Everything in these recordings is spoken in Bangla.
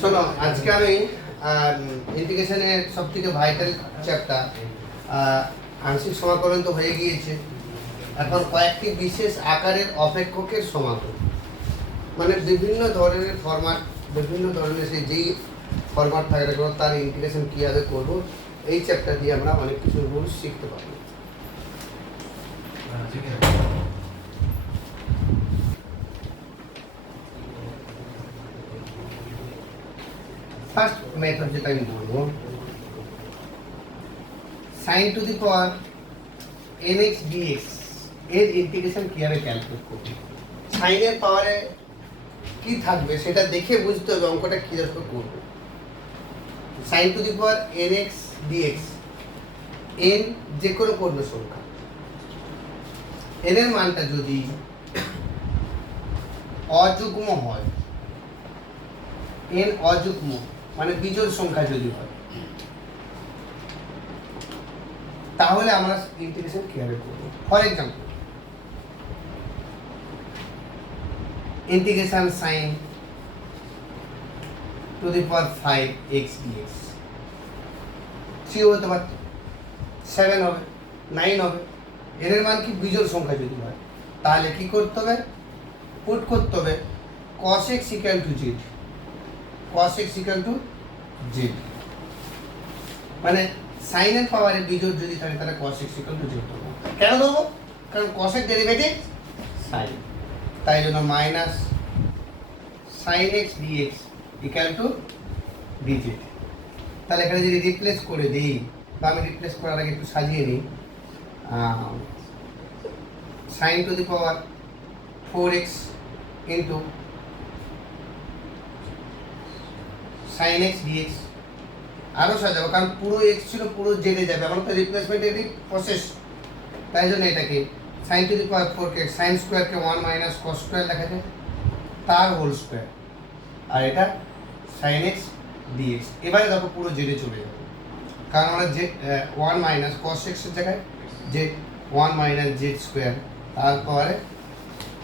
শোনো, আজকে আমি ইন্টিগ্রেশনের সবথেকে ভাইটাল চ্যাপ্টার আংশিক সমাকলন তো হয়ে গিয়েছে। এখন কয়েকটি বিশেষ আকারের অপেক্ষকের সমাকলন, মানে বিভিন্ন ধরনের ফরম্যাট, বিভিন্ন ধরনের সেই যেই ফরম্যাট থাকে না কেন তার ইন্টিগ্রেশন কীভাবে করবো, এই চ্যাপ্টার দিয়ে আমরা অনেক কিছু রুলস শিখতে পারবো। ফার্স্ট মেথড যেটা আমি বলবো, sin to the power nx dx এর ইন্টিগ্রেশন কিভাবে ক্যালকুলেট করব। সাইনের পাওয়ারে কি থাকবে সেটা দেখে বুঝতে হবে অঙ্কটা কিভাবে করব। sin to the power nx dx, n যে কোনো পূর্ণ সংখ্যা, n এর মানটা যদি অযুগ্ম হয়, n অযুগ্ম মানে বিজোড় সংখ্যা যদি হয়, তাহলে আমরা ইন্টিগ্রেশন কিভাবে করব। For example, integration sin to the power 5x dx 3 হতে পারে, 7 হবে, 9 হবে। এর মান কি বিজোড় সংখ্যা যদি হয়, তাহলে কি করতে হবে, পুট করতে হবে cos x equal to z, cos x equal to z, মানে সাইনের পাওয়ারে বিজোড় যদি থাকে তাহলে cos x equal to z দেবো। কেন দেবো? কারণ cos এর ডেরিভেটিভ sin, তাই জন্য minus sin x dx equal to dz। তাহলে এখানে যদি রিপ্লেস করে দিই, বা আমি রিপ্লেস করার আগে একটু সাজিয়ে নিই, sin to the power 4x into sin x dx, আরও সাজাবো কারণ পুরো x ছিল পুরো জেডে যাবে, আমার তো রিপ্লেসমেন্টেরই প্রসেস, তাই জন্য এটাকে sin টু দি পাওয়ার 4কে sin স্কোয়ারকে 1 মাইনাস cos স্কোয়ার লেখা যায়, তার হোল স্কোয়ার, আর এটা sin x dx। এবারে দেখো পুরো জেডে চলে যাবে, কারণ আমরা যে 1 মাইনাস cos x এর জায়গায় যে 1 মাইনাস z স্কোয়ার তার পাওয়ারে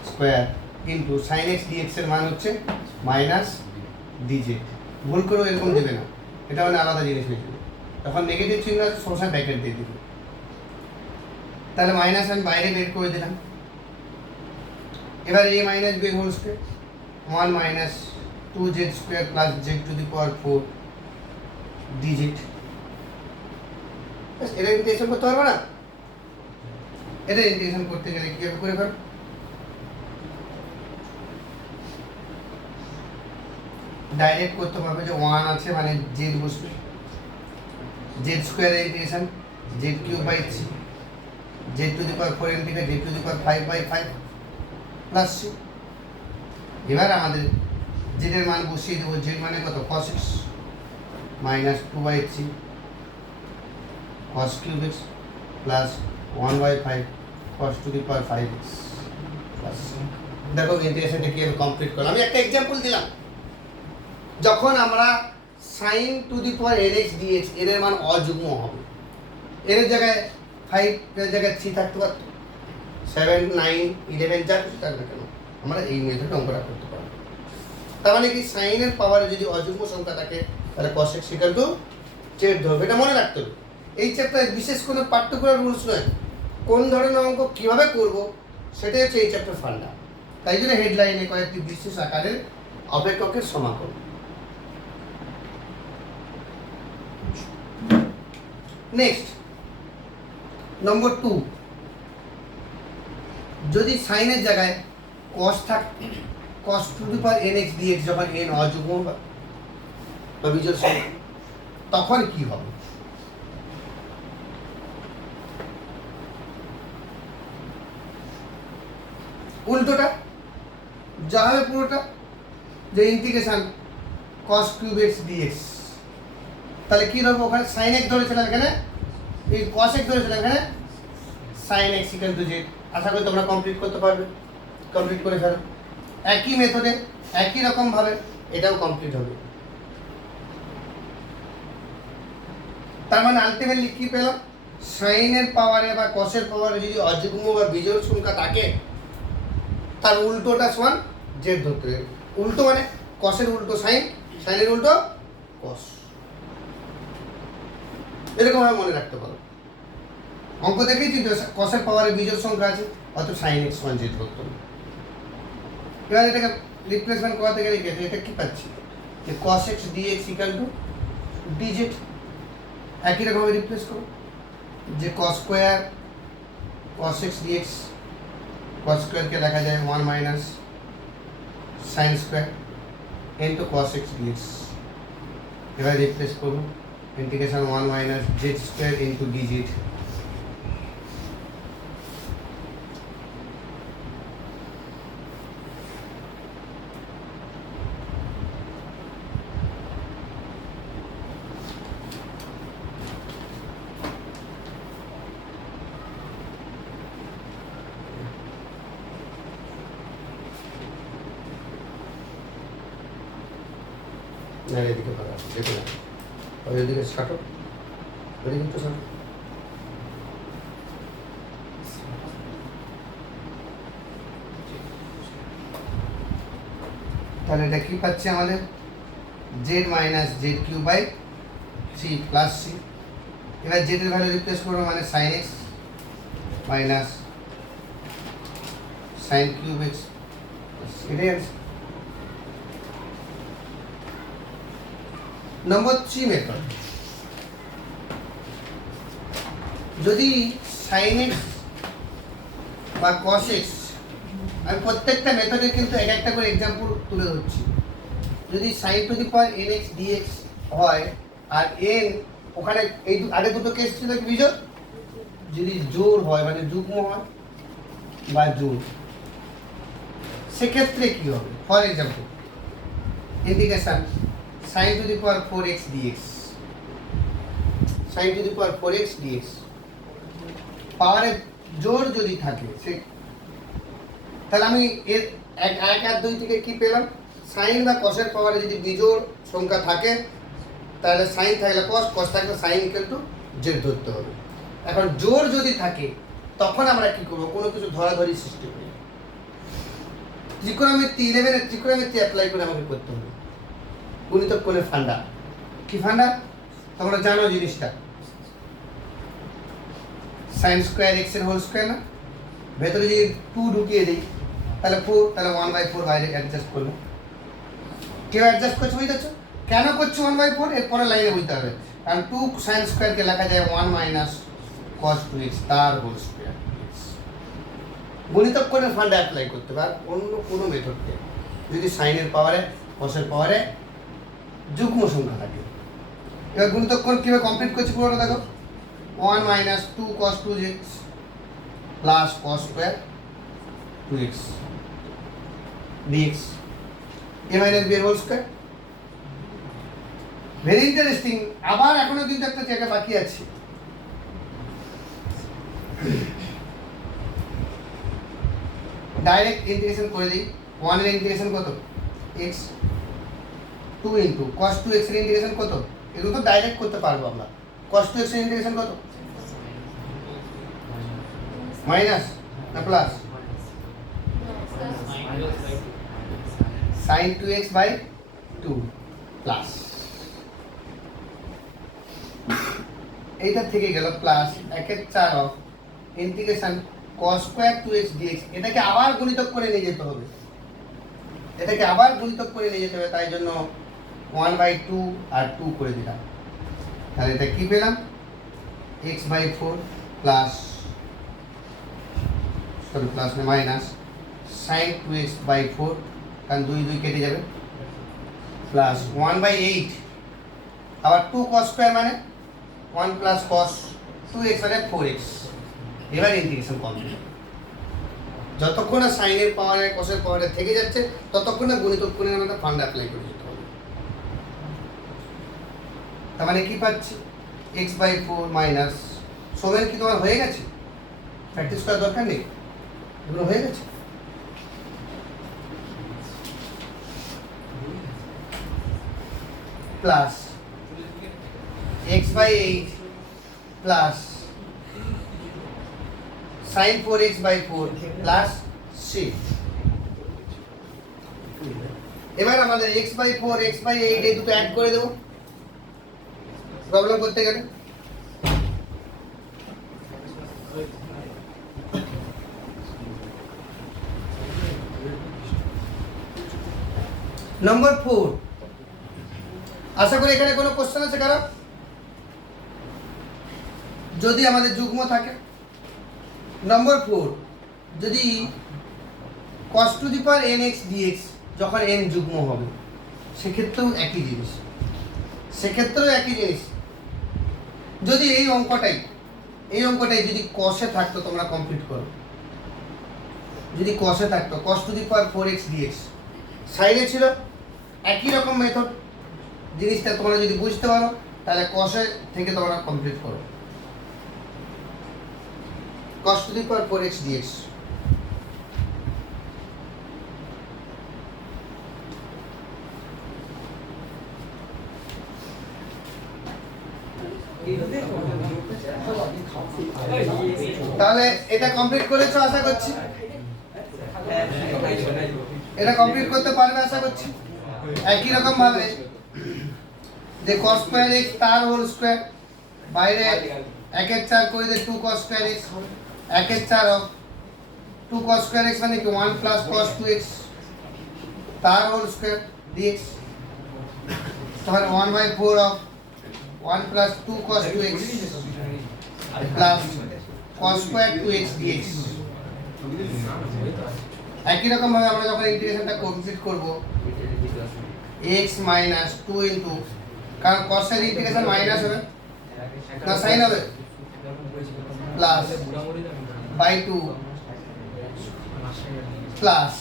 square into sin x dx এর মান হচ্ছে মাইনাস dz। ভুল করেও এরকম দেবে না, এটা মানে আলাদা জিনিস হয়ে যাবে। তখন নেগেটিভ চিহ্ন আছে সবসময় ব্র্যাকেট দিয়ে দিবে। তাহলে মাইনাস আমি বাইরে বের করে দিলাম। এবার a minus b whole square 1 minus 2z square plus z to the power 4 dz। এটা ইন্টিগ্রেশন করতে পারবো না? এটা ইন্টিগ্রেশন করতে গেলে কিভাবে করে পারবো? ডাইরেক্ট করতে পারবে যে 1 আছে মানে z বসবে, z square integration z cube by 3 z to the power 4 integrate z to the power 5 by 5 plus c। এবার আমাদের z এর মান বসিয়ে দেবো, z মানে কত, cos x minus 2 by 3 cos cube x plus 1 by 5 cos to the power 5x plus c। দেখো ইন্টিগ্রেশনটা কিভাবে কমপ্লিট করলাম। আমি একটা এক্সাম্পল দিলাম, যখন আমরা sin to the power nx dx এর মান অযুগ্ম হবে, এর জায়গায় 5 এর জায়গায় 3 থাকতে পারত, 7 9 11 যা কিছু থাকবে কেন, আমরা এই মেথডে অঙ্কটা করতে পারবো। তার মানে কি sin এর পাওয়ারে যদি অযুগ্ম সংখ্যা থাকে তাহলে cos x equal to z ধরবে, এটা মনে রাখতে হবে। এই চ্যাপ্টারে বিশেষ কোনো পার্টিকুলার রুলস নয়, কোন ধরনের অঙ্ক কিভাবে করব সেটাই হচ্ছে এই চ্যাপ্টার ফান্ডা। তাই জন্য হেডলাইনে কয়েকটি বিশেষ আকারের অপেক্ষকের সমাকলন। নেক্সট নম্বর 2, যদি সাইনের জায়গায় cos থাকে, cos to the power nx dx যখন n অযুগ্ম বা বিজোড় সংখ্যা, তখন কি হবে? উল্টোটা যা হবে পুরোটা, যে integration cos cube x dx, তাহলে কি ধরবো, ওখানে sin x ধরেছিলাম, এখানে এই cos x ধরেছিলাম, এখানে sin x equal to z। আশা করি তোমরা কমপ্লিট করতে পারবে, কমপ্লিট করে ফেলো। একই মেথডে একই রকম ভাবে এটাও কমপ্লিট হবে। তার মানে আলটিমেটলি কি পেলাম, sin এর পাওয়ারে বা cos এর পাওয়ারে যদি অযুগ্ম বা বিজোড় সংখ্যা থাকে তার উল্টোটা সমান z ধরতে হবে। উল্টো মানে cos এর উল্টো sin, সাইনের উল্টো কস। এরকম ভাবে মনে রাখতে পারো। অঙ্ক দেখেছি তো, কসের পাওয়ারে বিজোড় সংখ্যা আছে, অত সাইন এক্স সমান জেড করতে হবে। এবার এটাকে রিপ্লেসমেন্ট করাতে গেলে কি এটা কি পাচ্ছি, যে cos x dx equal to dz। একই রকমভাবে রিপ্লেস করো, যে cos square cos x dx, cos স্কয়ারকে লেখা যায় 1 minus sin square into cos x dx। এবার রিপ্লেস করো, integration 1 minus z square into dz। এদিকে দেখো না, ওইদিকে ছাটো, ওইদিকে তো ছাটো। তাহলে এটা কি পাচ্ছি আমাদের, z minus z cube by c plus c. এবার জেড এর ভ্যালু রিপ্লেস করবো, মানে sine x minus sine cube x, এটাই আছে। নম্বর 3 মেথড, যদি সাইন এক্স বা কস এক্স, আমি প্রত্যেকটা মেথডের কিন্তু এক একটা করে এক্সাম্পল তুলে ধরছি। যদি sine to the power n x dx হয়, আর এন ওখানে এই আগে দুটো কেস ছিল কি বিজোড়, যদি জোড় হয় মানে যুগ্ম হয় বা জোড়, সেক্ষেত্রে কি হবে। For example integration sin to the power 4x dx, sin to the power 4x dx পাওয়ারে জোড় যদি থাকে, সে তাহলে আমি এর 1 আর 2 থেকে কি পেলাম, সাইন বা কসের পাওয়ারে যদি বিজোড় সংখ্যা থাকে, তাহলে সাইন থাকলে কস, কস থাকলে সাইন ইকুয়াল টু জেড ধরতে হবে। এখন জোড় যদি থাকে তখন আমরা কি করব, কোনো কিছু ধরাধরি সৃষ্টি করি, ত্রিকোণমিতি 11 এর ত্রিকোণমিতি অ্যাপ্লাই করে আমাকে করতে হবে। গুণিতক কোণের ফান্ডা কি, ফান্ডা তোমরা জানো জিনিসটা, সাইন স্কয়ার এক্স এর হোল স্কয়ার না, ভেতরে যদি 2 ঢুকিয়ে দিই তাহলে 4, তাহলে 1/4 বাইরে অ্যাডজাস্ট করলো। কেউ অ্যাডজাস্ট করছে, বুঝতে পারছো কেন করছো 1/4, এর পরে লাইনে বুঝতে হবে। কারণ 2 সাইন স্কয়ারকে লেখা যায় 1 মাইনাস cos 2x তার হোল স্কয়ার। গুণিতক কোণের ফান্ডা অ্যাপ্লাই করতে পার অন্য কোনো মেথডকে, যদি সাইনের পাওয়ারে কসের পাওয়ারে যুগ্ম সংখ্যা থাকে। এবার গুণিতক কোণ কিভাবে কমপ্লিট করছি পুরোটা দেখো, 1 minus 2 cos 2x plus cos square 2x dx, a minus b এর হোল স্কয়ার। Very interesting. আবার এখনো কিন্তু একটা জায়গা বাকি আছে, ডাইরেক্ট ইন্টিগ্রেশন করে দিই। 1 এর ইন্টিগ্রেশন কত, x, 2 ইনটু cos 2x এর ইন্টিগ্রেশন কত, এগুলো তো ডাইরেক্ট করতে পারবো আমরা। cos 2x এর ইন্টিগ্রেশন কত, মাইনাস না plus, sin 2x by 2 plus, এইটা থেকে গেল plus 1/4 of integration cos square 2x dx। এটাকে আবার গুণিতক করে নিয়ে যেতে হবে, এটাকে আবার গুণিতক করে নিয়ে যেতে হবে, তাই জন্য 1/2 আর 2 করে দিলাম। তাহলে এটা কি পেলাম, x/4 প্লাস, সরি প্লাস না মাইনাস sin 2x/4, কারণ 2 2 কেটে যাবে, প্লাস 1/8 আবার 2 cos স্কয়ার মানে 1 প্লাস cos 2x মানে 4x। এবার ইন্টিগ্রেশন কমপ্লিট। যতক্ষণ না সাইনের পাওয়ারে কসের পাওয়ারে থেকে যাচ্ছে ততক্ষণ না গুণিতক কোণের আমরা ফান্ডা অ্যাপ্লাই করে যেতে হবে। তার মানে কি পাচ্ছি, x/4 মাইনাস, সবের কি তোমার হয়ে গেছে, প্র্যাকটিস করার দরকার নেই, এগুলো হয়ে গেছে। Plus x/8 plus sin 4x/4 plus c। এবার আমাদের x/4 x/8 এই দুটো অ্যাড করে দেবো প্রবলেম করতে গেলে। নম্বর 4, আশা করি এখানে কোনো কোশ্চেন আছে কারো? যদি আমাদের যুগ্ম থাকে, নম্বর 4, যদি cos to the power nx dx যখন n যুগ্ম হবে সেক্ষেত্রেও একই জিনিস, যদি এই অঙ্কটাই যদি কষে থাকতো, তোমরা কমপ্লিট করো, যদি কষে থাকতো cos to the power 4x dx, সাইনে ছিল একই রকম মেথড, জিনিসটা তোমরা যদি বুঝতে পারো তাহলে কষে থেকে তোমরা কমপ্লিট করো। cos to the power 4x dx, তাহলে এটা কমপ্লিট করেছো আশা করছি, এটা কমপ্লিট করতে পারবে আশা করছি। একই রকম ভাবে যে cos স্কয়ার x তার হোল স্কয়ার, বাইরে 1/4 করে দিয়ে 2 cos square x, 1/4 of 2 cos square x মানে কি 1 প্লাস cos 2x তার হোল স্কয়ার dx, তাহলে 1/4 of 1 plus 2 cos 2x plus cos square 2x dx। একই রকম ভাবে আমরা যখন ইন্টিগ্রেশনটা কমপ্লিট করব x মাইনাস 2 ইনটু, কারণ cos এর ইন্টিগ্রেশন মাইনাস হবে না সাইন হবে, প্লাস বাই 2 প্লাস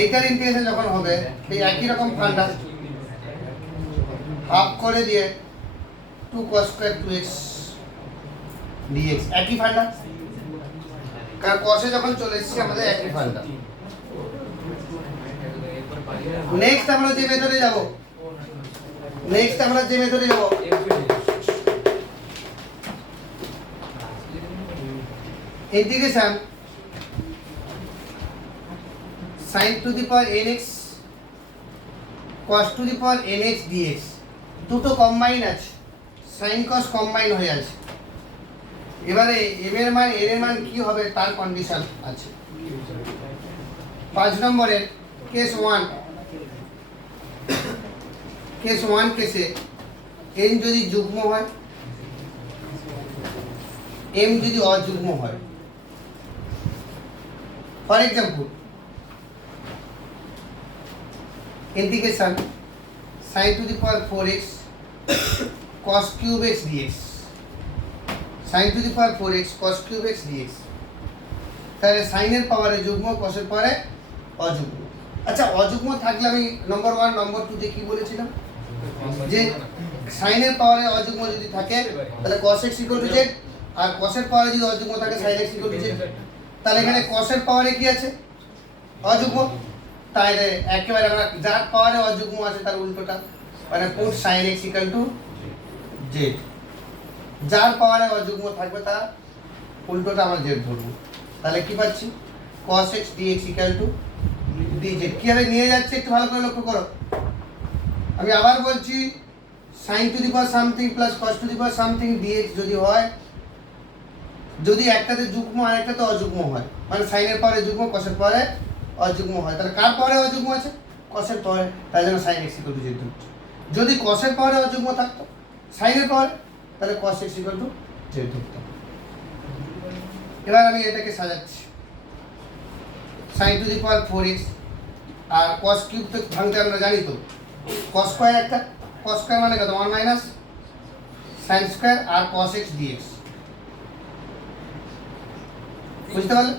এইটার ইন্টিগ্রেশন যখন হবে এই একই রকম ফান্ডা হাফ করে দিয়ে 2 cos স্কয়ার 2x dx, একই ফান্ডা, কারণ cos এ যখন চলে এসেছে আমাদের একই ফান্ডা। নেক্সট আমরা যে মেথডে যাব, integration sin to the power nx cos to the power nx dx, দুটো কম্বাইন আছে, sin cos কম্বাইন হয়ে আছে। এবারে m এর মান n এর মান কি হবে তার কন্ডিশন আছে। 5 নম্বরের কেস 1, কেসে n যদি যুগ্ম হয়, m যদি অযুগ্ম হয়, for example integration sin to the power 4x cos cube x dx, sin to the power 4x cos cube x dx, তাহলে sin এর পাওয়ারে যুগ্ম, cos এর পাওয়ারে অযুগ্ম। আচ্ছা, অযুগ্ম থাকলে আমি নম্বর 1 নম্বর 2 তে কি বলেছিলাম যে sin এর পাওয়ারে অযুগ্ম যদি থাকে তাহলে cos x z, আর cos এর পাওয়ারে যদি অযুগ্ম থাকে sin x z, তাহলে এখানে cos এর পাওয়ারে কি আছে অযুগ্ম, তাহলে একেবারে আমরা যার পাওয়ারে অযুগ্ম আছে তার উল্টোটা, মানে পুট sin x z, যার পাওয়ারে অযুগ্ম থাকবে তার উল্টোটা আমরা z ধরবো, তাহলে কি পাচ্ছি cos x dx dz। কিভাবে নিয়ে যাচ্ছে একটু ভালো করে লক্ষ্য করো, আমি আবার বলছি sin to the power something plus cos to the power something dx যদি হয়, যদি একটাতে যুগ্ম আর একটাতে অযুগ্ম হয়, মানে sin এর পাওয়ারে যুগ্ম cos এর পাওয়ারে অযুগ্ম হয়, তাহলে কার পাওয়ারে অযুগ্ম আছে cos এর পাওয়ারে, তাই জন্য sin x z ধরছি। যদি cos এর পাওয়ারে অযুগ্ম থাকতো sin এর পাওয়ারে, তাহলে cos x z ধরতাম। এবার আমি এটাকে সাজাচ্ছি, sin to the power 4x আর cos কিউব তো ভাঙতে আমরা জানি তো, cos স্কয়ার একটা, cos স্কয়ার মানে কত 1 মাইনাস sin স্কয়ার আর cos x dx, বুঝতে পারলে?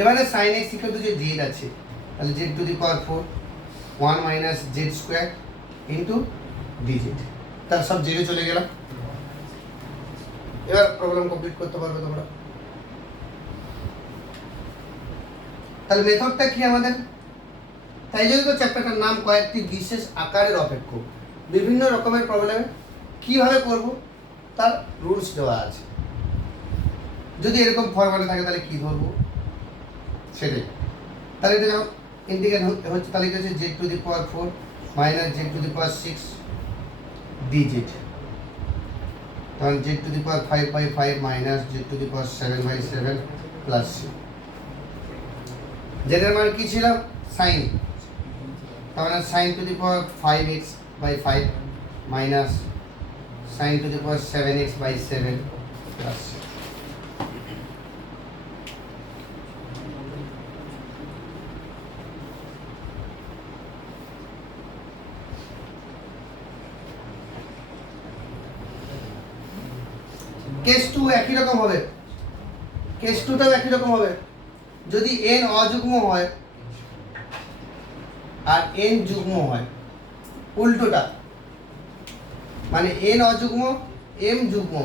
এবারে sin x যে z আছে, তাহলে z to the power 4 1 minus z square into dz, তার সব জেরে চলে গেল। এবার প্রবলেম কমপ্লিট করতে পারবে তোমরা। তাহলে মেথডটা কি আমাদের, তাই জন্য তো চ্যাপ্টারটার নাম কয়েকটি বিশেষ আকারের অপেক্ষ। বিভিন্ন রকমের প্রবলেমে কিভাবে করব তার রুলস দেওয়া আছে, যদি এরকম ফরম্যাটে থাকে তাহলে কি ধরবো সেটাই। তাহলে এটা যখন ইন্টিগ্রেট হচ্ছে তাহলে কি হচ্ছে Z to the power 4 minus Z to the power 6 dz, তখন Z to the power 5/5 minus Z to the power 7/7 plus c। জেডের মান কি ছিল সাইন, তাহলে sine to the power 5x/5 minus sine to the power 7x/7 plus c। Case 2 একই রকম হবে, কেস 2টাও একই রকম হবে। যদি n অযুগ্ম হয় আর n যুগ্ম হয়, উল্টোটা মানে n অযুগ্ম m যুগ্ম,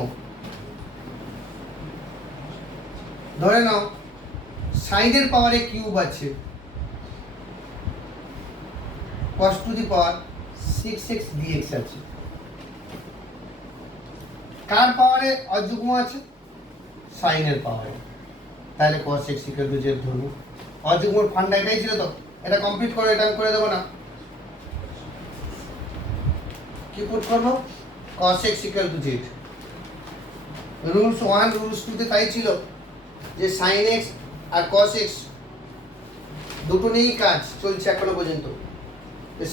ধরে নাও সাইনের পাওয়ারে কিউব আছে cos to the power 6x dx আছে, কার পাওয়ারে অযুগ্ম আছে সাইনের পাওয়ারে, তাহলে cos x equal to Z ধরবো। অযুগ্মর ফান্ডা এটাই ছিল তো, এটা কমপ্লিট করে এটা করে দেবো না, কি পুট করবো cos x equal to Z. Rules 1 rules 2 তে তাই ছিল যে sin x আর cos x দুটো নিয়েই কাজ চলছে এখনো পর্যন্ত।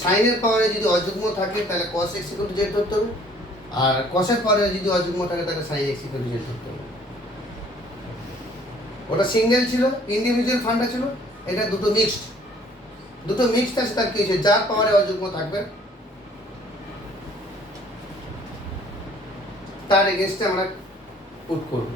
সাইনের পাওয়ারে যদি অযুগ্ম থাকে তাহলে cos x equal to Z ধরতে হবে, আর cos-এর পাওয়ারে যদি অযুগ্ম থাকে তাহলে sin x equal to Z ধরতে হবে। ওটা সিঙ্গেল ছিল, ইন্ডিভিজুয়াল ফান্ডা ছিল, এটা দুটো মিক্সড, দুটো মিক্সড আছে। তার কি হয়েছে, যার পাওয়ারে অযুগ্ম থাকবে তার এগেইনস্টে আমরা পুট করব।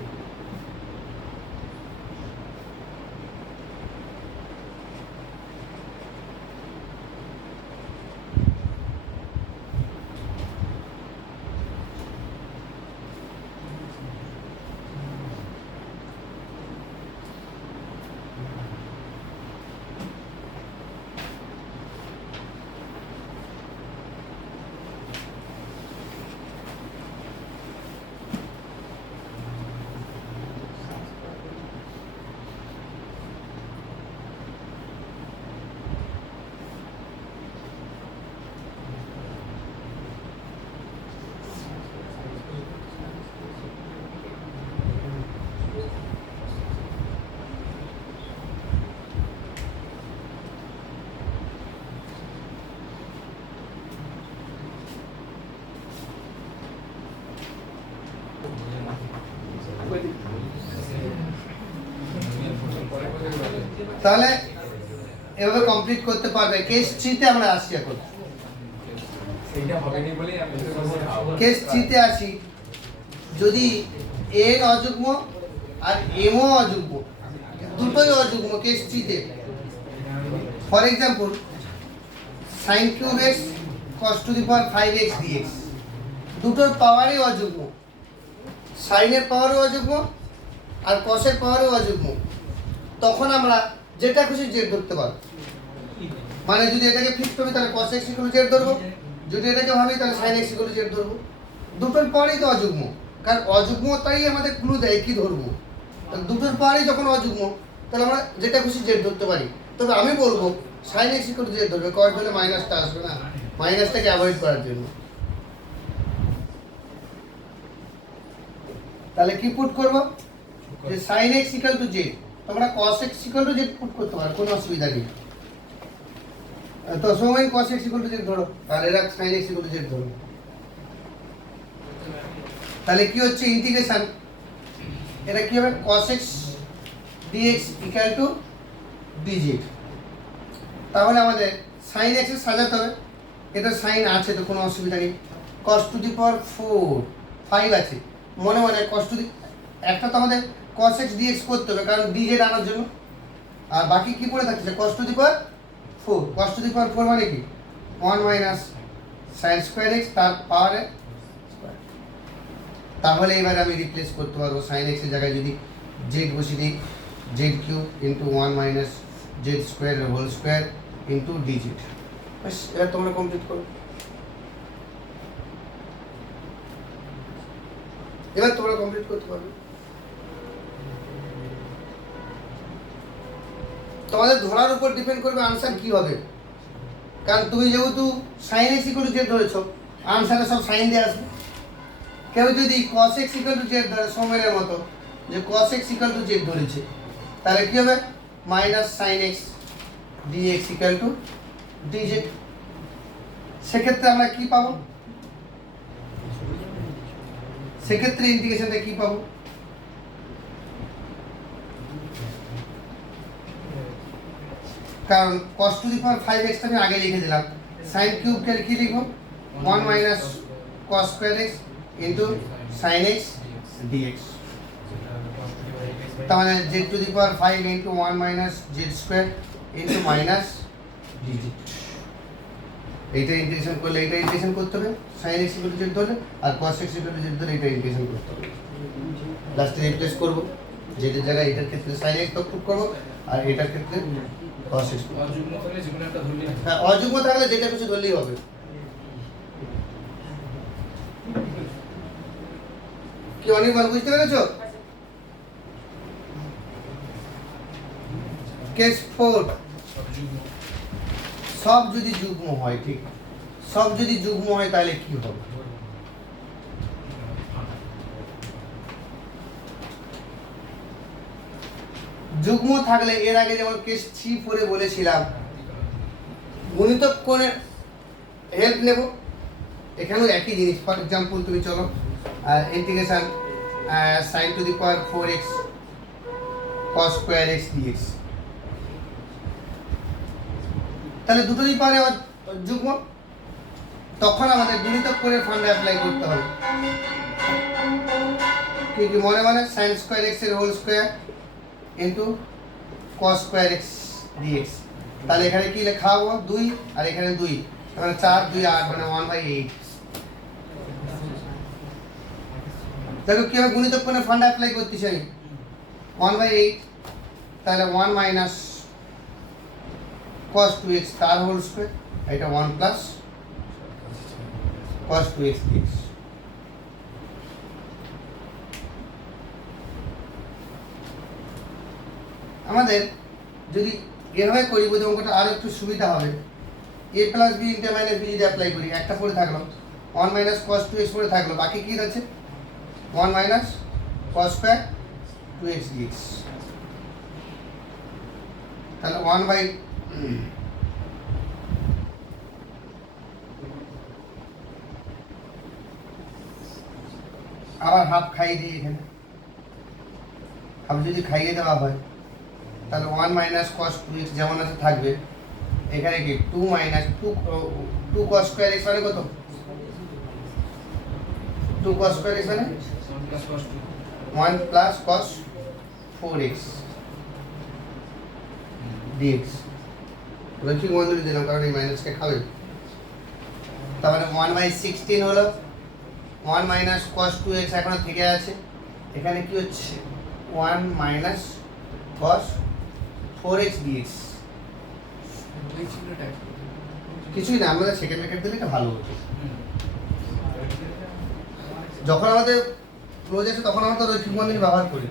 তাহলে এভাবে কমপ্লিট করতে পারবে। কেস 3 তে আমরা আসি এখন, কেস 3 তে আসি। যদি n অযুগ্ম আর m ও অযুগ্ম, দুটোই অযুগ্ম কেস 3 তে, for example sin cube x cos to the power 5x dx, দুটোর পাওয়ারই অযুগ্ম, সাইনের পাওয়ারও অযুগ্ম আর cos-এর পাওয়ারও অযুগ্ম, তখন আমরা যেটা খুশি জেড ধরতে পারবো। মানে যদি এটাকে ফিক্স করি তাহলে cos x equal to Z ধরবো, যদি এটাকে ভাবি তাহলে sin x equal to Z ধরবো। দুটোর পাওয়ারই তো অযুগ্ম, কারণ অযুগ্মতাই আমাদের ক্লু দেয় কি ধরবো। দুটোর পাওয়ারই যখন অযুগ্ম তাহলে আমরা যেটা খুশি জেড ধরতে পারি। তবে আমি বলবো sin x equal to Z ধরবে, cos ধরলে মাইনাসটা আসবে না, মাইনাসটাকে অ্যাভয়েড করার জন্য। তাহলে কি পুট করবো, যে sin x equal to Z, তোমরা cos x equal to Z put করতে পারো, কোনো অসুবিধা নেই। তো সময় cos x equal to Z ধরো, আর এরা sin x equal to Z ধরো। তাহলে কি হচ্ছে ইন্টিগ্রেশন, এটা কি হবে cos x dx equal to dz। তাহলে আমাদের sin x এর সাজাতে হবে, এটা sin আছে তো কোনো অসুবিধা নেই। cos টু দি পাওয়ার 4 5 আছে, মনে মনে cos টু দি, একটা তো আমাদের cos x dx করতে হবে কারণ dz আনার জন্য, আর বাকি কি পড়ে থাকছে cos to the power 4। cos to the power 4 মানে কি 1 মাইনাস sin স্কয়ার x তার পাওয়ারে স্কয়ার। তাহলে এবার আমি রিপ্লেস করতে পারবো sin x এর জায়গায় যদি z বসিয়ে দিই, z cube into 1 minus z square whole square into dz। বাস, এবার তোমরা কমপ্লিট করো। এবার তোমরা কমপ্লিট করতে পারবে। তোমাদের ধরার উপর ডিপেন্ড করবে আনসার কি হবে, কারণ তুমি যেহেতু sine X equal to Z ধরেছো, আনসারে সব সাইন দিয়ে আসবে। কেউ যদি cos X equal to Z ধরে, সময়ের মতো যে cos X equal to Z ধরেছে, তাহলে কি হবে minus sine X dx equal to dz. সেক্ষেত্রে আমরা কি পাবো, সেক্ষেত্রে ইন্টিগ্রেশনটা কি পাবো, কারণ cos to the power 5x আমি আগে লিখে দিলাম, sin কিউব কে কি লিখব 1 minus cos square x into sin x dx। তার মানে z to the power 5 into 1 minus z square into minus dz। এইটা ইন্টিগ্রেশন করলে এইটা ইন্টিগ্রেশন করতে হবে sin x equal to z ধরে, আর cos x equal to z ধরে এইটা ইন্টিগ্রেশন করতে হবে। লাস্টে রিপ্লেস করব, z এর জায়গায় এটার ক্ষেত্রে sin x তৎক্ষুপ করব, আর এটার ক্ষেত্রে cos x। অযুগ্ম থাকলে যে কোনো একটা ধরলেই হবে। হ্যাঁ, অযুগ্ম থাকলে যেটা কিছু ধরলেই হবে। কি অনির্বাণ বুঝতে পেরেছো? কেস 4, সব যদি যুগ্ম হয়, ঠিক সব যদি যুগ্ম হয় তাহলে কি হবে? যুগ্ম থাকলে এর আগে যেমন কেস 3-4 বলেছিলাম, গুণিতক কোণের হেল্প নেব, এখানেও একই জিনিস। ফর এক্সাম্পল তুমি চলো integration sin to the power 4x cos square x dx, তাহলে দুটোরই পারে যুগ্ম, তখন আমাদের গুণিতক কোণের ফান্ডা অ্যাপ্লাই করতে হবে। কি কি মনে মনে sin স্কয়ার x এর whole square into cos square x dx। তাহলে এখানে কি লেখা হবে 2 আর এখানে 2, মানে 4 2 8 মানে 1/8। দেখো কিভাবে গুণিতক কোণের ফান্ডা অ্যাপ্লাই করতেছি আমি, 1/8, তাহলে 1 মাইনাস cos 2x তার হোল স্কয়ার, এটা 1 প্লাস cos 2x dx। আমাদের যদি এভাবে করি বুঝে অঙ্কটা আরো একটু সুবিধা হবে। a plus b into minus b যদি অ্যাপ্লাই করি, একটা পড়ে থাকলো 1 মাইনাস cos 2x পড়ে থাকলো, বাকি কি আছে 1 minus cos square 2x dx। তাহলে 1 বাই আবার হাফ খাইয়ে দিই, এখানে হাফ যদি খাইয়ে দেওয়া হয় তাহলে 1 মাইনাস cos 2x যেমন আছে থাকবে, এখানে কি 2 মাইনাস 2 cos স্কয়ার x মানে কত, 2 cos স্কয়ার x মানে 1 প্লাস cos 4x dx। রৈখিক বন্ধনী দিলাম কারণ এই মাইনাসকে খাবে, তার মানে 1/16 হলো 1 মাইনাস cos 2x এখনো থেকে আছে, এখানে কি হচ্ছে 1 মাইনাস cos 4x dx। কিছুই না, আমরা সেকেন্ড ব্র্যাকেট দিলে এটা ভালো হতো। যখন আমাদের ক্লোজ আছে তখন আমরা রৈখিক বন্ধনী ব্যবহার করি।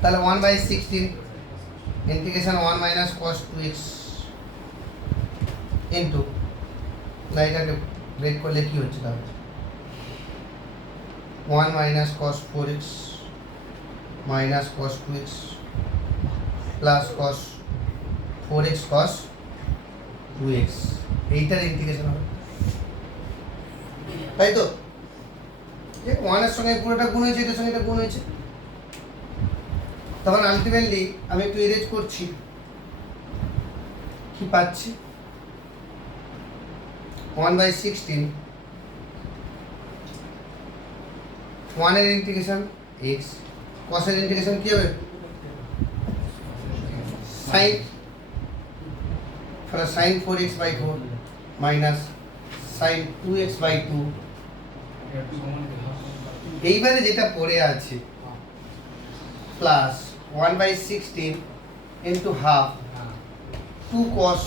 তাহলে 1/16 integration 1 minus cos 2x into, না এটাকে ব্রেক করলে কি হচ্ছে তাহলে 1 minus cos 4x minus cos 2x plus cos 4x cos 2x, এইটার ইন্টিগ্রেশন হবে, তাই তো? যে 1 এর সঙ্গে পুরোটা গুণ হয়েছে, এটার সঙ্গে এটা গুণ হয়েছে, তখন আলটিমেটলি আমি একটু ইরেজ করছি, কি পাচ্ছি 1/16 1 এর ইন্টিগ্রেশন x, cos এর ইন্টিগ্রেশন কি হবে sin 4x/4 minus sin 2x/2। এইবারে যেটা পড়ে আছে plus 1/16 into half 2 cos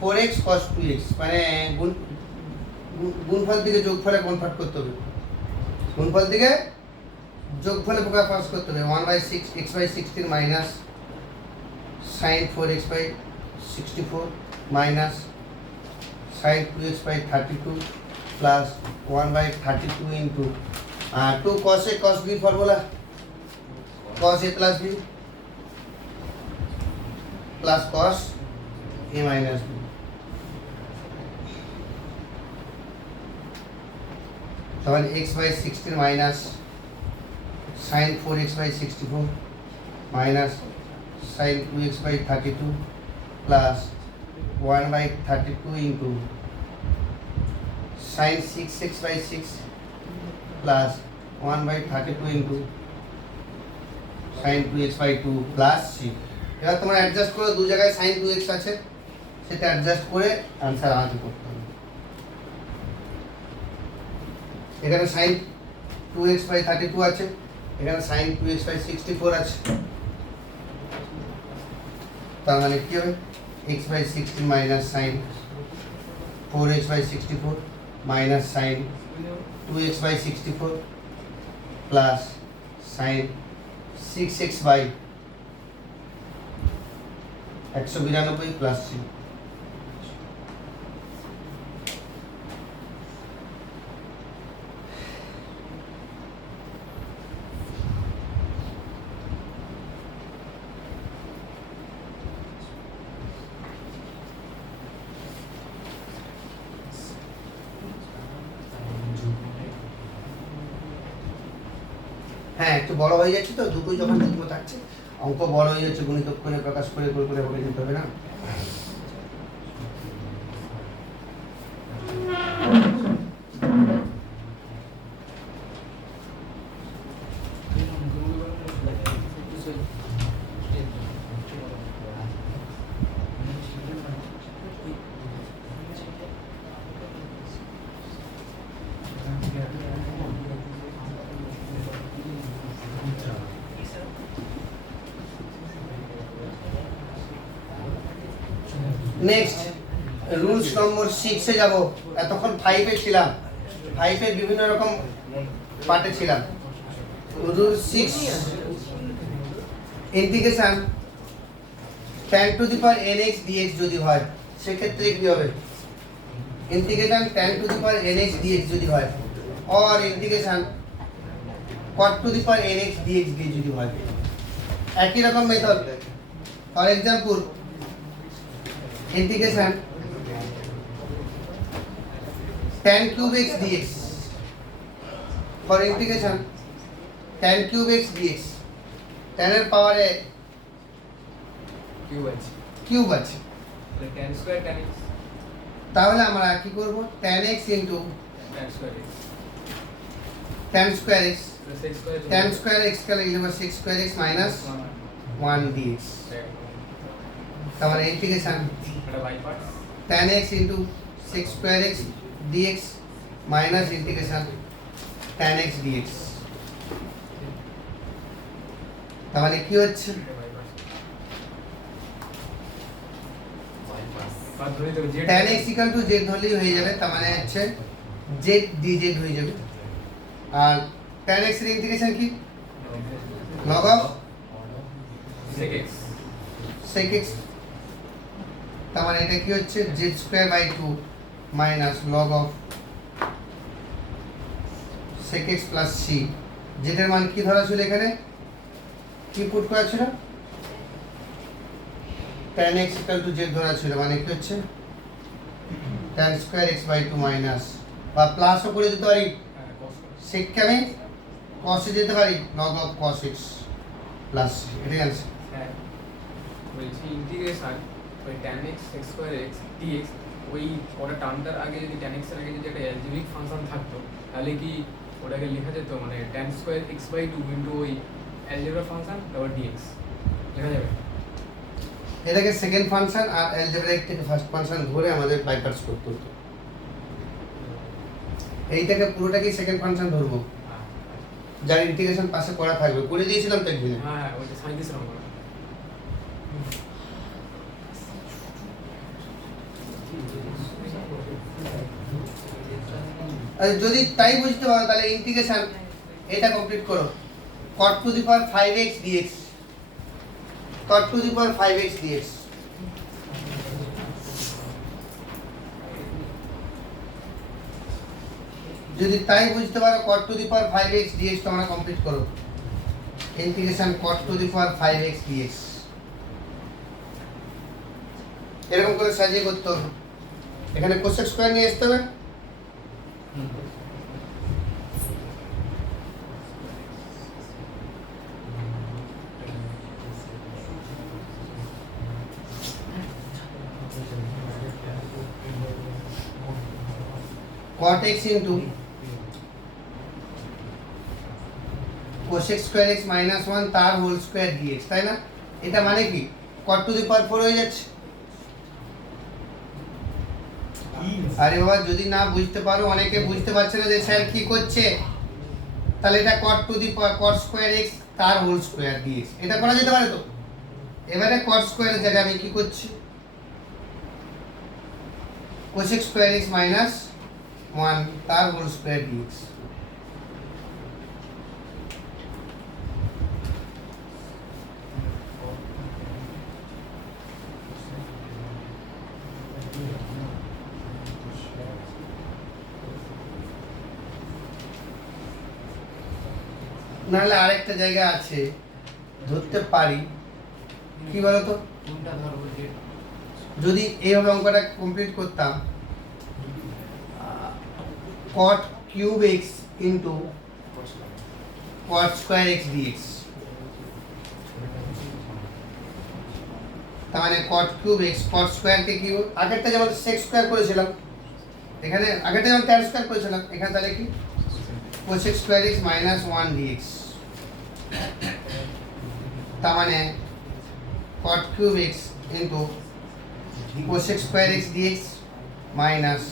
4x cos 2x, মানে গুণফল থেকে যোগফলে কনভার্ট করতে হবে, গুণফল থেকে যোগফলে প্রকাশ করতে হবে 1/6 x/16 minus sin 4x by 64 minus sin 2x by 32 plus 1 by 32 into 2 cos a cos b formula cos a plus b plus cos a minus b. তাহলে x by 16 minus sin 4x by 64 minus sin 2x by 32 plus 1 by 32 into sin 6x by 6 plus 1 by 32 into sin 2x by 2 plus c. এবার তোমরা অ্যাডজাস্ট করো, দু জায়গায় sin 2x আছে সেটা অ্যাডজাস্ট করে आंसर আমাকে করতে হবে। এখানে sin 2x by 32 আছে, এখানে sin 2x by 64 আছে, তার মানে কি হবে x by 16 minus sin 4x by 64 minus sin 2x by 64 plus sin 6x by 192 plus c. হ্যাঁ, একটু বড় হয়ে যাচ্ছে তো, দুটোই যখন যুগ্ম থাকছে অঙ্ক বড় হয়ে যাচ্ছে, গণিত করে প্রকাশ করে করে হবে যেতে হবে না। নেক্সট রুলস নম্বর 6 এ যাব। এতক্ষণ 5 এ ছিলাম, 5 এর বিভিন্ন রকম পার্টে ছিলাম। Rule 6 integration tan two the power nx dx যদি হয় সেক্ষেত্রে কি হবে, integration tan two the power nx dx যদি হয় or integration cot two the power nx dx যদি হয়, একই রকম method. For example integration tan cube x dx for integration tan cube x dx, tan এর পাওয়ারে কিউব আছে, tan square tan x তাহলে আমরা কি করব, tan x into tan square x tan square x का लिख लेंगे 6 square x minus 1 dx, তার মানে integration tan x into 6 square x dx minus integration tan x dx, তার মানে কি হচ্ছে tan x equal to z ধরলেই হয়ে যাবে, তার মানে হচ্ছে z dz হয়ে যাবে। আর tan x এর ইন্টিগ্রেশন কি log of sec x, তার মানে এটা কি হচ্ছে z square by 2 minus log of sec x plus c। z এর মান কি ধরা ছিল, এখানে কি পুট করা ছিল, tan x equal to z ধরা ছিল, মানে কি হচ্ছে tan square x by 2 minus বা প্লাসও করে দিতে পারি, sec কে আমি cos এ যেতে পারি log of cos x plus c, এটাই आंसर। হ্যাঁ বলছি ইন্টিগ্রেশন ওই tan x sec square x dx ওই ওটা টার্মটার আগে যদি tan x এর আগে যদি একটা অ্যালজেব্রিক ফাংশন থাকতো তাহলে কি ওটাকে লেখা যেত, মানে tan square x by 2 into ওই অ্যালজেব্রা ফাংশন তারপর dx লেখা যাবে। এটাকে সেকেন্ড ফাংশন আর অ্যালজেব্রাইক থেকে ফার্স্ট ফাংশন ধরে আমাদের বাইপার্স করতে হতো, এইটাকে পুরোটাকেই সেকেন্ড ফাংশন ধরবো, যার ইন্টিগ্রেশন পাশে করা থাকবে, করে দিয়েছিলাম তো একদিনে। হ্যাঁ হ্যাঁ ওইটা 37 নম্বর। আর যদি তাই বুঝতে পারো তাহলে ইন্টিগ্রেশন এটা কমপ্লিট করো, cot two the power 5x dx cot to the power 5x dx। যদি তাই বুঝতে পারো cot to the power 5x dx তোমরা কমপ্লিট করো। Integration cot to the power 5x dx এরকম করে সাজিয়ে করতে হবে। এখানে কোসেক স্কয়ার নিয়ে আসতে হবে। cot x into cosec square x minus 1 তার হোল স্কয়ার dx, তাই না? এটা মানে কি cot to the power 4 হয়ে যাচ্ছে। আরে বাবা, যদি না বুঝতে পারো, অনেকে বুঝতে পারছে না যে স্যার কি করছে, তাহলে এটা cot to the power cot square x তার হোল স্কয়ার dx, এটা করা যেতে পারে তো। এবারে cot স্কয়ার এর জায়গায় আমি কি করছি, cosec square x minus 1 তার হোল স্কয়ার dx। নাহলে আরেকটা জায়গা আছে ধরতে পারি, কি বলতো, যদি এইভাবে অঙ্কটা কমপ্লিট করতাম, cot cube x into cot square x dx, তার মানে cot cube x cot square কে কি, আগেরটা যেমন sec square করেছিলাম, এখানে আগেরটা যেমন tan square করেছিলাম, এখানে তাহলে কি cosec square x minus 1 dx, তার মানে cot cube x into cosec square x dx minus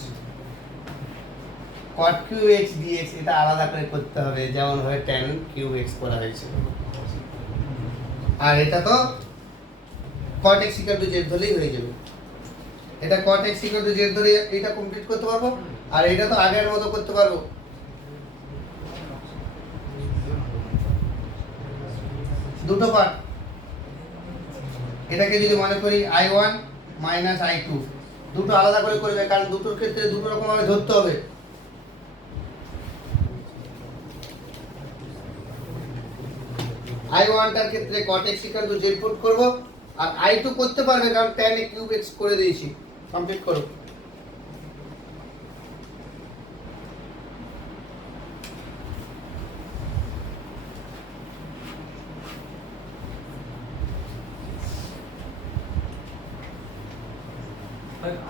cot cube x dx, এটা আলাদা করে করতে হবে যেমন ভাবে tan cube x করা হয়েছে। আর এটা তো cot x equal to z ধরেই হয়ে যাবে। এটা cot x equal to z ধরে এটা কমপ্লিট করতে পারবো, আর এটা তো আগের মতো করতে পারবো। দুটো পার্ট, এটাকে যদি মনে করি i1 মাইনাস i2, দুটো আলাদা করে করবে, কারণ দুটোর ক্ষেত্রে দুটো রকম ভাবে ধরতে হবে। i1 টার ক্ষেত্রে cot x equal to z put করব, আর i2 করতে পারবে কারণ tan cube x করে দিয়েছি। কমপ্লিট করো।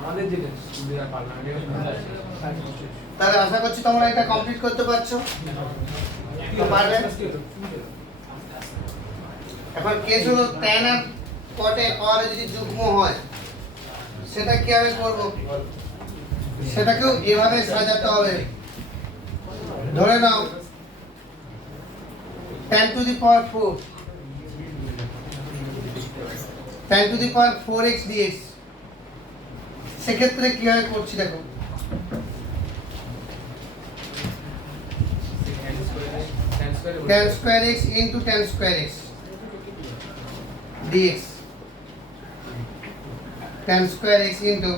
আমাদের যেটা স্টুডেন্টরা পারলাম তাহলে আশা করছি তোমরা এটা কমপ্লিট করতে পারছো। তো পারবে। এখন কেস হলো tan আর cot এর আর যদি যুগ্ম হয় সেটা কিভাবে করব, সেটাকেও এভাবে সাজাতে হবে। ধরে নাও tan to the power 4 tan to the power 4x dx, সেক্ষেত্রে কিভাবে করছি দেখো। tan square x into tan square x dx, tan square x into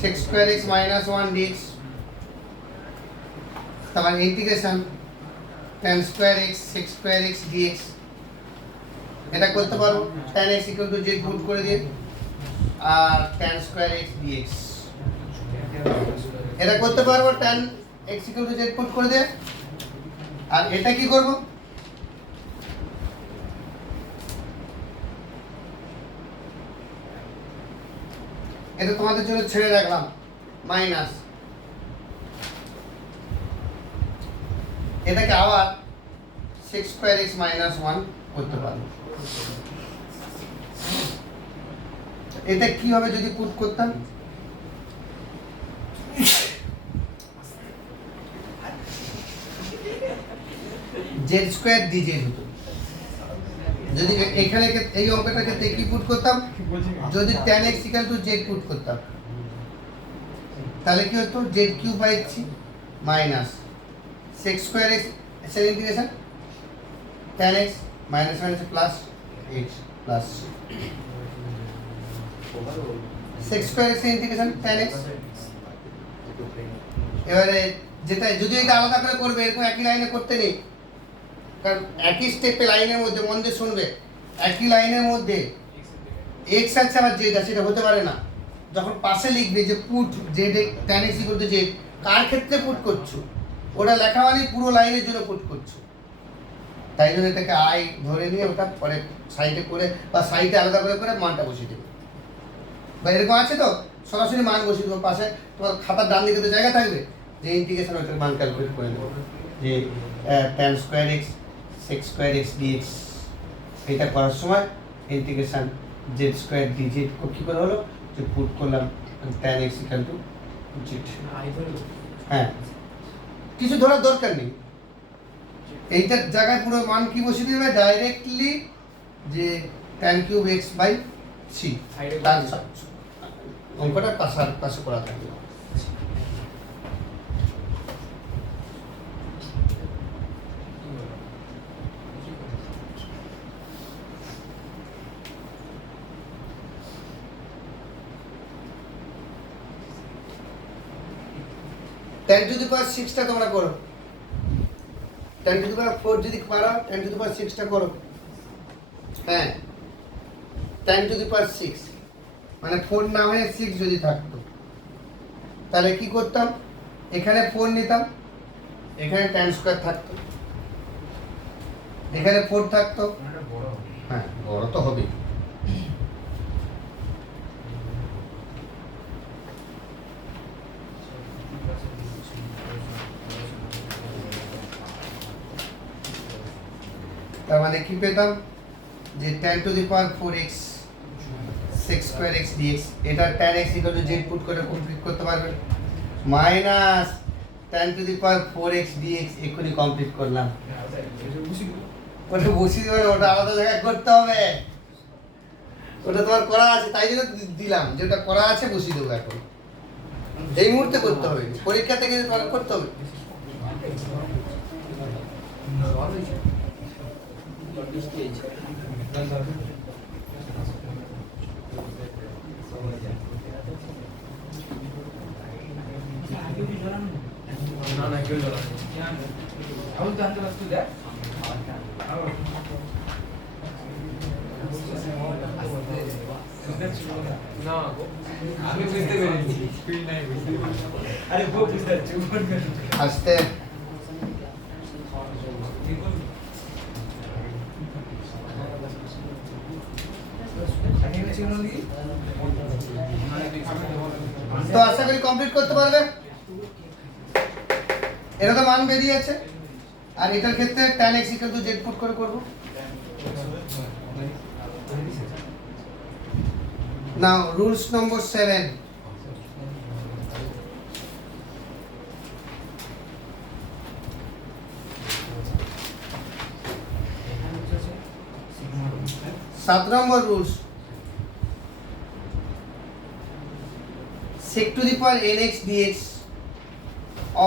sec square x minus 1 dx, তারপর integration tan square x sec square x dx, এটা করতে পারো tan x equal to z put করে দিয়ে, আর tan square x dx, এটা করতে পারবো tan x equal to z put করে দিয়ে। আর এটা কি করব, এটা তোমাদের জন্য ছেড়ে রাখলাম, মাইনাস এটাকে আবার sec square x minus 1 করতে পারবো। এটা কি হবে যদি পুট করতাম, z স্কয়ার dz হতো। যদি এখানে এই অঙ্কটাকে কি পুট করতাম, যদি tan x equal to z put করতাম, তাহলে কি হতো z cube by 3 minus sec square x এর ইন্টিগ্রেশন tan x minus minus plus h plus sec square x integration tan x। এবারে যেটা যদি এটা আলাদা করে করবে এরকম একই লাইনে করতে নেই, কারণ একই স্টেপে লাইনের মধ্যে মন দিয়ে শুনবে, একই লাইনের মধ্যে এক্স আছে আবার জেড আছে, এটা হতে পারে না। যখন পাশে লিখবে যে put Z tan x equal to Z, কার ক্ষেত্রে পুট করছো, ওটা লেখা মানে পুরো লাইনের জন্য পুট করছো। তাই জন্য এটাকে আই ধরে নিয়ে ওটা পরে সাইডে করে বা সাইডে আলাদা করে করে মানটা বসিয়ে দেবে। বা এরকম আছে তো সরাসরি মান বসিয়ে দেবো, পাশে তোমার খাতার ডান দিকে তো জায়গা থাকবে, যে ইন্টিগ্রেশন ওইটার মান ক্যালকুলেট করে দেবো, যে tan square X sec square X dx, এটা করার সময় integration Z square D Z কী করে হলো, যে পুট করলাম tan x equal to Z. হ্যাঁ, কিছু ধরার দরকার নেই, এইটার জায়গায় পুরো মান কি বসিয়ে দেবে ডাইরেক্টলি, যে tan cube x by c, তার অঙ্কটা পাশে করা থাকবে। tan টু দি পাওয়ার 6টা তোমরা করো, tan টু দি পাওয়ার 4 যদি পারো tan টু দি পাওয়ার 6টা করো। হ্যাঁ, tan টু দি পাওয়ার 6 মানে 4 না হয়ে 6 যদি থাকতো তাহলে কি করতাম, এখানে 4 নিতাম, এখানে tan স্কয়ার থাকতো, এখানে 4 থাকতো। হ্যাঁ, বড় তো হবে। তার মানে কি পেতাম, যে tan two the power 4x sec square x dx, এটা tan x equal to z put করে কমপ্লিট করতে পারবেন, minus tan two the power 4x dx এখনই কমপ্লিট করলাম। ওটা বসিয়ে দেবেন, ওটা আলাদা জায়গায় করতে হবে, ওটা তোমার করা আছে, তাই জন্য দিলাম যে ওটা করা আছে বসিয়ে দেবো এখন, এই মুহূর্তে করতে হবে, পরীক্ষা থেকে তোমাকে করতে হবে। না কেউ জ্বলা না, আমি বুঝতে পেরেছি। আরে ও বুঝতে পারছি, আস্তে তো আশা করি কমপ্লিট করতে পারবে। এর তো মান বেরিয়েছে, আর এটার ক্ষেত্রে tan x equal to z put করে করব। নাও রুলস নম্বর 7, सात number rules, sec to the power nx dx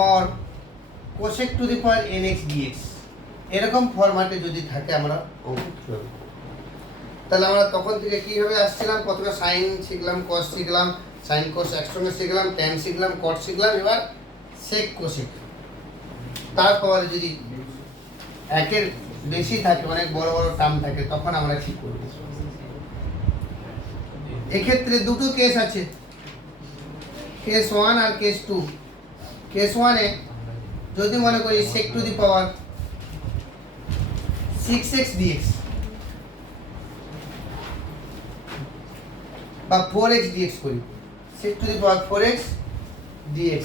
और cosec to the power nx dx এরকম ফরম্যাটে যদি থাকে আমরা অঙ্ক করব, তাহলে আমরা তখন থেকে কিভাবে আসছিলাম, প্রথমে sin শিখলাম, cos শিখলাম, sin cos একসঙ্গে শিখলাম, tan শিখলাম, cot শিখলাম, এবার sec cosec। তারপরে যদি একের বেশি থাকে, অনেক বড় বড় টার্ম থাকে, তখন আমরা কি করব, এক্ষেত্রে দুটো কেস আছে, কেস 1 আর কেস 2। কেস 1 এ যদি মনে করি sec two the power 6x dx বা 4x dx করি, sec two the power 4x dx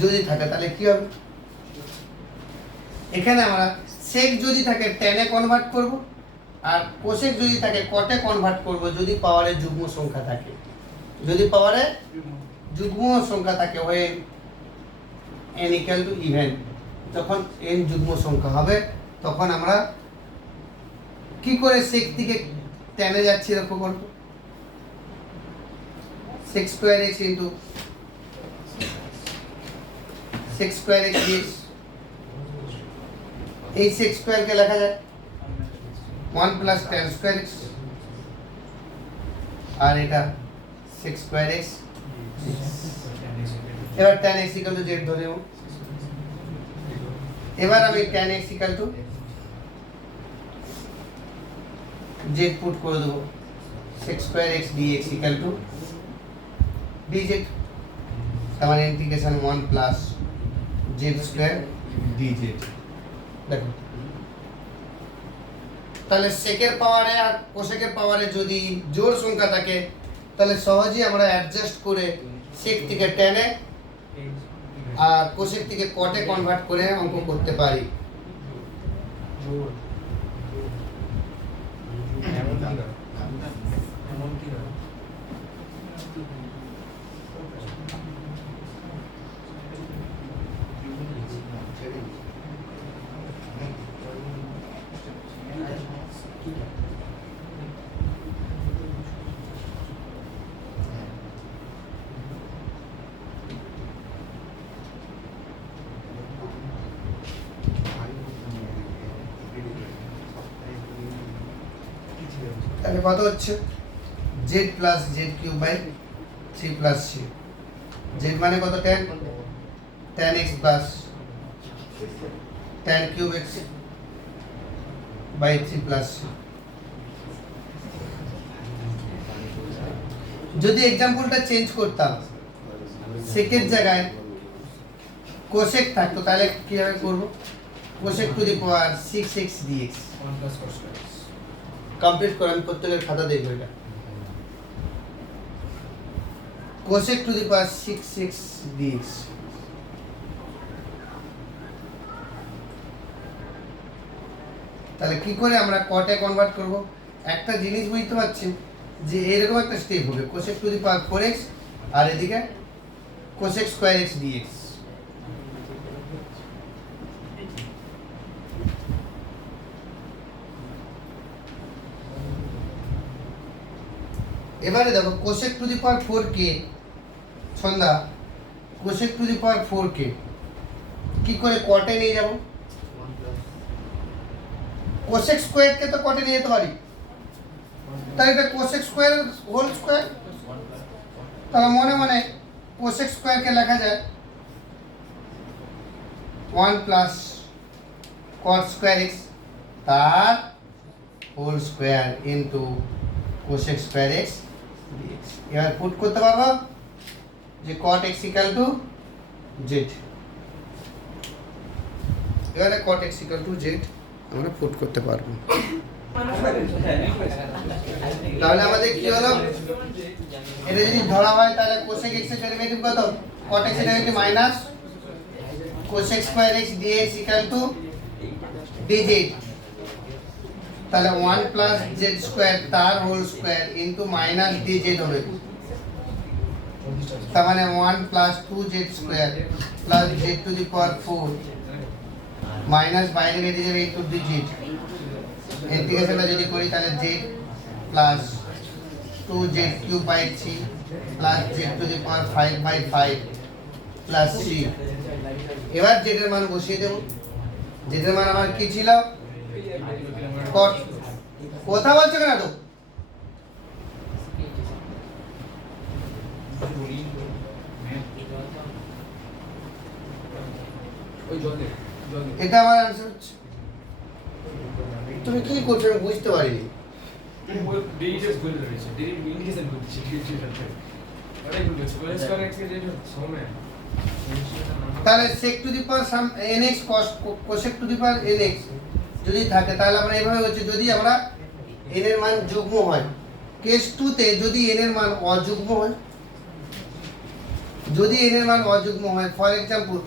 যদি থাকে তাহলে কি হবে, এখানে আমরা sec যদি থাকে tan এ কনভার্ট করব, আর cosec যদি থাকে cot এ কনভার্ট করব, যদি পাওয়ারের যুগ্ম সংখ্যা থাকে, যদি পাওয়ারের যুগ্ম সংখ্যা থাকে হয় n ইকুয়াল টু ইভেন, যখন n যুগ্ম সংখ্যা হবে তখন আমরা কি করে sec থেকে tan এ যাচ্ছি লক্ষ্য করব, sec square x into sec square x dx, এই sec স্কয়ার কে লেখা যায় 1 প্লাস tan স্কয়ার x আর এটা sec স্কয়ার x। এবার tan x equal to z ধরে নেব। এবার আমি tan x equal to z put করে দেব, sec square x dx equal to dz, তার মানে integration 1 plus z square dz। দেখো তাহলে সেকের পাওয়ারে আর কোসেকের পাওয়ারে যদি জোড় সংখ্যা থাকে তাহলে সহজেই আমরা অ্যাডজাস্ট করে সেক থেকে টেনে আর কোসেক থেকে কটে কনভার্ট করে অঙ্ক করতে পারি। তাহলে কত হচ্ছে z plus z cube by 3 plus c। z মানে কত tan x plus tan cube x by 3 plus c। যদি एग्जांपलটা চেঞ্জ করতাম সেকের জায়গায় কোসেক থাকতো তাহলে কিভাবে করব? Cosec two the power 6x dx। 1 plus cos square x। Complete করে আমি প্রত্যেকের খাতা দেখব এটা। Cosec two the power 6x dx। তাহলে কি করে আমরা কটে কনভার্ট করব? একটা জিনিস বুঝতে পারছেন যে এরকম একটা স্টেপ হবে, cosec two the power 4x আর এদিকে কোসেক স্কয়ার x dx। এবারে দেখো cosec two the power 4k Sandhya, cosec two the power 4k কি করে কটে নিয়ে যাব? কোসেক স্কয়ারকে তো কটে নিয়ে যেতে পারি, তাই এটা কোসেক স্কয়ার হোল স্কয়ার। তাহলে মনে মনে কোসেক স্কয়ারকে লেখা যায় 1 প্লাস cot স্কয়ার x তার whole square into cosec square x dx। এবার পুট করতে পারবো যে cot x equal to z। এবারে cot x equal to z আমরা পুট করতে পারবো। তাহলে আমাদের কি হলো, এটা যদি ধরা হয় তাহলে কোসেক x এর ডেরিভেটিভ কত? cot x এর derivative minus cosec square x dx equal to dz। তাহলে 1 প্লাস z স্কয়ার তার whole square into minus dz হবে। তার মানে 1 plus 2z square plus z to the power 4 minus বাইরে কেটে যাবে ইনটু dz। ইন্টিগ্রেশনটা যদি করি তাহলে z plus 2z cube by 3 plus z to the power 5 by 5 plus c। এবার z এর মান বসিয়ে দেব। z এর মান আমার কি ছিল? cot। কথা বলছো কেন তো? এটা আমার आंसर হচ্ছে। তুমি কি করছো আমি বুঝতে পারিনি। তাহলে sec two the power some nx cos cosec to the power nx যদি থাকে তাহলে আমরা এইভাবে হচ্ছে, যদি আমরা n এর মান যুগ্ম হয়, কেস 2 তে যদি n এর মান অযুগ্ম হয়, যদি n এর মান অযুগ্ম হয় for example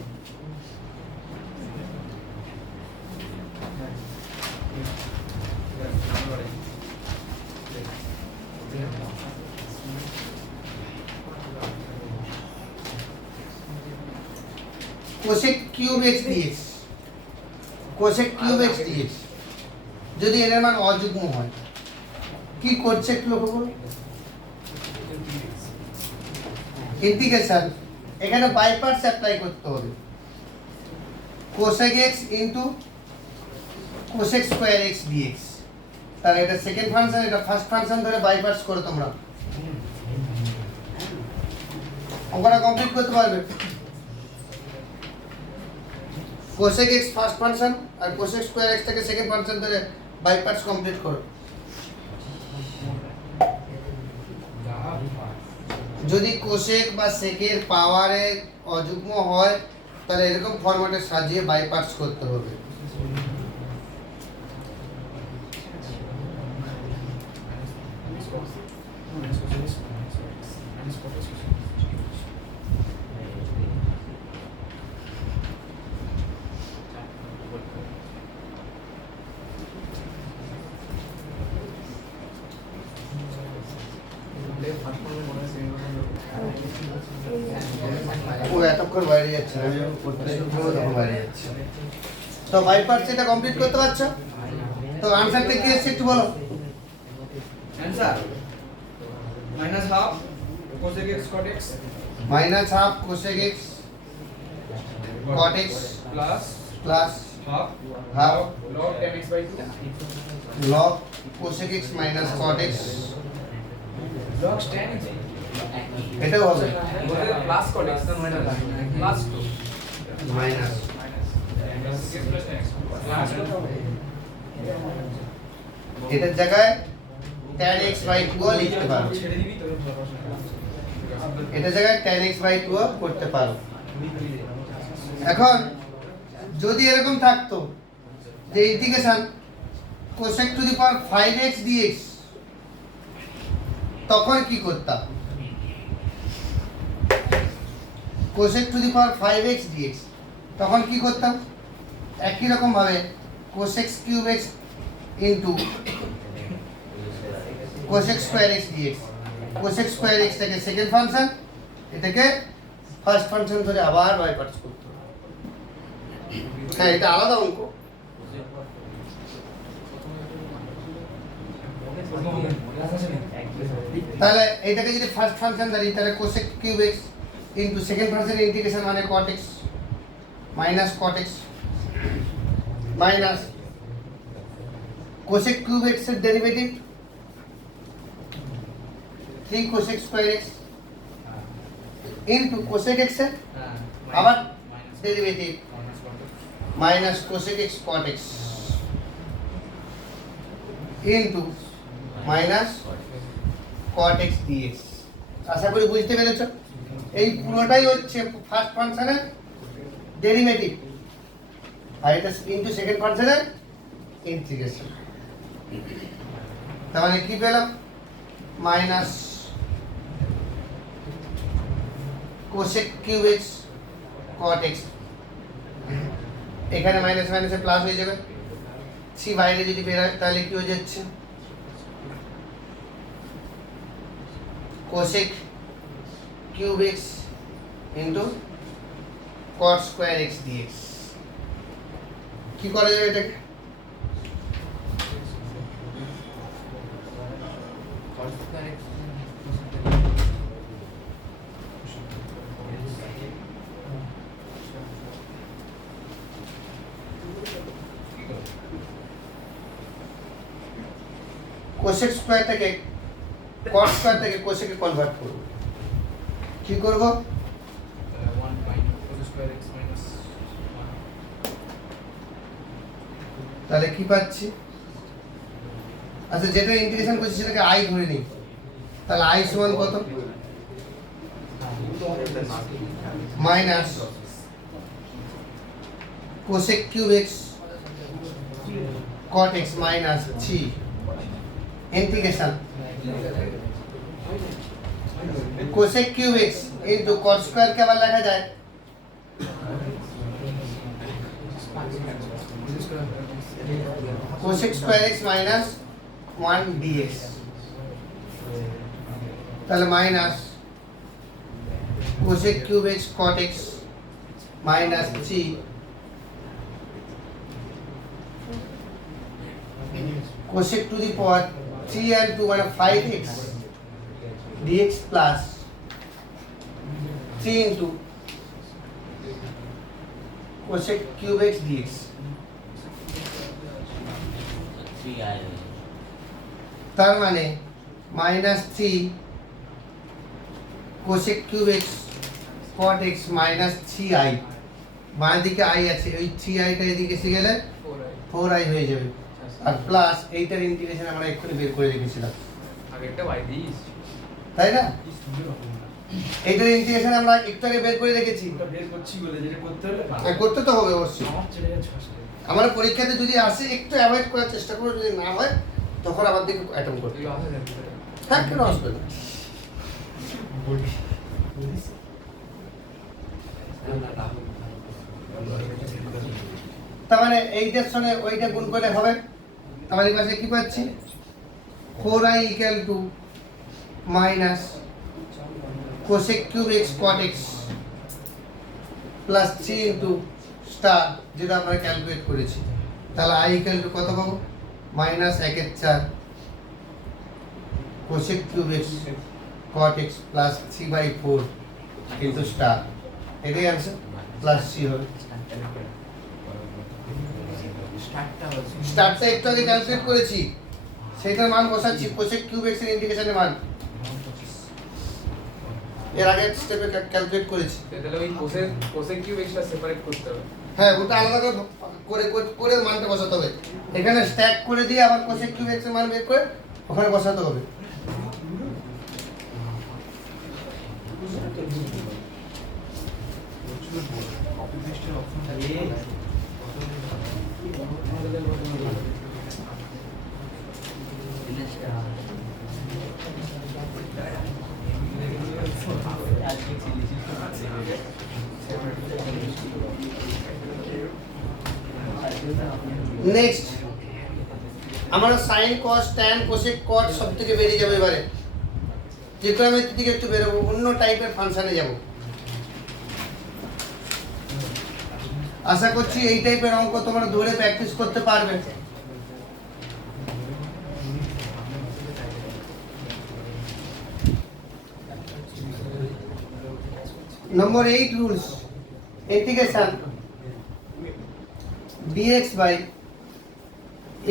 cosec cube x dx, cosec cube x dx যদি n এর মান অযুগ্ম হয় কি করছে একটু লক্ষ্য করুন। ইন্টিগ্রেশন এখানে বাই পার্টস অ্যাপ্লাই করতে হবে। cosec x into cosec square x dx তাহলে এটা সেকেন্ড ফাংশন, এটা ফার্স্ট ফাংশন ধরে বাই পার্টস করো তোমরা, অঙ্কটা কমপ্লিট করতে পারবে। কোসেক এক্স ফার্স্ট ফাংশন আর কোসেক স্কয়ার এক্স থেকে সেকেন্ড ফাংশন ধরে বাই পার্টস কমপ্লিট করো। যদি কোসেক বা সেকের পাওয়ারে অযুগ্ম হয় তাহলে এরকম ফরম্যাটে সাজিয়ে বাই পার্টস করতে হবে। ও এতক্ষণ বাইরে যাচ্ছে না, আমি যখন করতে শুরু করবো তখন বাইরে যাচ্ছে। তো বাই পার্টস এটা কমপ্লিট করতে পারছো? তো আনসারটা কি এসেছে একটু বলো। Answer minus half cosec x cot x minus half cosec x cot x plus plus half half log tan x by 2 log cosec x minus cot x, log tan x এটাও হবে plus cot x plus 2 minus. এটার জায়গায় tan x বাই 2 লিখতে পারো, ছেড়ে দিবি তো এটার জায়গায় tan x বাই 2 করতে পারো। এখন যদি এরকম থাকতো যে integration cosec to the power 5x dx, তখন কি করতাম? cosec to the power 5x dx তখন কি করতাম? একই রকম ভাবে cosec cube x into cosec square x dx, cosec square x থেকে সেকেন্ড ফাংশন, এটাকে ফার্স্ট ফাংশন ধরে আবার বাই পার্টস করতে হবে। হ্যাঁ, এটা আলাদা অঙ্ক। তাহলে এইটাকে যদি ফার্স্ট ফাংশন ধরি তাহলে cosec cube x into second ফাংশনের ইন্টিগ্রেশন মানে cot x minus cot x minus cosec cube x এর derivative 3 cosec square x into cosec x এর আবার derivative minus cosec x cot x into minus cot x dx। আশা করি বুঝতে পেরেছো। এই পুরোটাই হচ্ছে ফার্স্ট ফাংশনের ডেরিভেটিভ আর এটা ইনটু সেকেন্ড ফাংশনের ইন্টিগ্রেশন। তার মানে কি পেলাম? Minus cosec cube x cot x, এখানে মাইনাস মাইনাসে প্লাস হয়ে যাবে, সি বাইরে যদি বের হয় তাহলে কি হয়ে যাচ্ছে? cosec cube x into cot square x dx। কি করা যাবে এটাকে? cosec স্কয়ার থেকে cot স্কয়ার থেকে cosec এ কনভার্ট করব। কি করব? 1 cos square x minus 1 তাহলে কি পাচ্ছি? আচ্ছা, যেটা ইন্টিগ্রেশন করছি সেটাকে i ধরে নিই, তাহলে i সমান কত? Minus cosec cube x cot x minus 3 integration cosec cube x into cot square কে আবার লেখা যায় cosec square x minus 1 dx, তাহলে minus cosec cube x cot x minus 3 cosec to the power 3 and 2 মানে 5x dx plus 3 into cosec cube x dx। তার মানে minus 3 cosec cube x cot x minus 3i, বাঁ দিকে i আছে, ওই 3i টা এদিকে এসে গেলে 4i হয়ে যাবে, আর প্লাস এইটার ইন্টিগ্রেশন আমরা এক্ষুনি বের করে রেখেছিলাম, আগেরটা y দিস তাই না? এইটার ইন্টিগ্রেশন আমরা একটু আগে বের করে রেখেছি, ওটা বের করছি বলে যেটা করতে হলে আর করতে তো হবে অবশ্যই। আমার চলে যাচ্ছে ফার্স্টে। আমার পরীক্ষাতে যদি আসে একটু অ্যাভয়েড করার চেষ্টা করো, যদি না হয় তখন আবার দেখে অ্যাটেম্প করতে তুই হবে। আসা যাবে হ্যাঁ, কেন আসবে না? তার মানে এইটার সঙ্গে ওইটা গুণ করলে হবে, আমার এই পাশে কি পাচ্ছি 4i equal to minus cosec cube x cot x plus 3 into star, যেটা আমরা ক্যালকুলেট করেছি। তাহলে i ইকুয়াল টু কত পাবো? Minus 1/4 cosec cube x cot x plus 3/4 into star, এটাই আনসার, প্লাস c হবে। স্টারটা একটু আগে ক্যালকুলেট করেছি, সেটার মান বসাচ্ছি, কোসেক কিউব এক্স এর ইন্টিগ্রেশনের মান এর আগে স্টেপে ক্যালকুলেট করেছি। তাহলে ওই কোসেক কিউব এক্সটা সেপারেট করতে হবে। হ্যাঁ, ওটা আলাদা করে করে মানটা বসাতে হবে, এখানে স্ট্যাক করে দিয়ে আবার কোসেক কিউব এক্স এর মান বের করে ওখানে বসাতে হবে। নেক্সট আমরা সাইন কস ট্যান কোসেক কট সব থেকে বেরিয়ে যাবে এবারে, ত্রিকোণমিতির দিকে একটু বেরোবো, অন্য টাইপের ফাংশনে যাব। আশা করছি এই টাইপের অঙ্ক তোমরা ধরে প্র্যাকটিস করতে পারবে। নম্বর 8 rules, integration dx by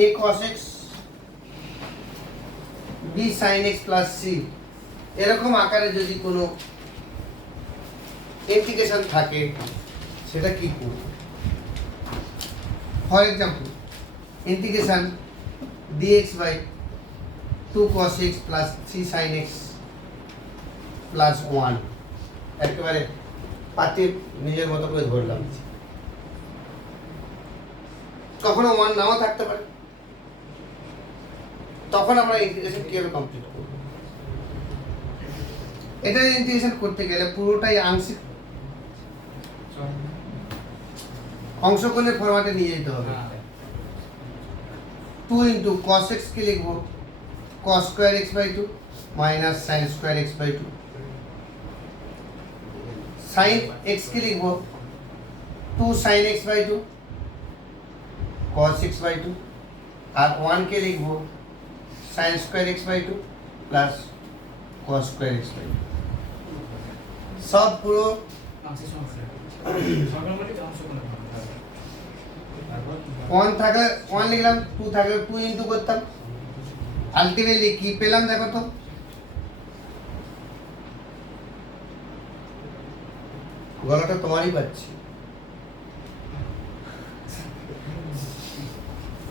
a cos x b sin x plus c, এরকম আকারে যদি কোনো ইন্টিগ্রেশন থাকে সেটা কি করব? For example integration dx by 2 cos x plus 3 sin x plus 1, একেবারে পাতি নিজের মতো করে ধরলাম, কখনো 1 নাও থাকতে পারে, তখন আমরা ইন্টিগ্রেশন কিভাবে কমপ্লিট করব? এটা ইন্টিগ্রেশন করতে গেলে পুরোটাই আংশিক অংশকোণের ফরম্যাটে নিয়ে যেতে হবে। 2 ইন্টু cos x কে লিখবো cos square x by 2 minus sin square x by 2, sin x কে লিখবো 2 sin x by 2 cos x by 2, আর 1 কে লিখবো sin square x by 2 plus cos square x by 2। সব পুরো ওয়ান থাকলে 1 লিখলাম, 2 থাকলে 2 ইন্টু করতাম, আলটিমেটলি কি পেলাম দেখো তো, গলাটা তোমারই পাচ্ছি,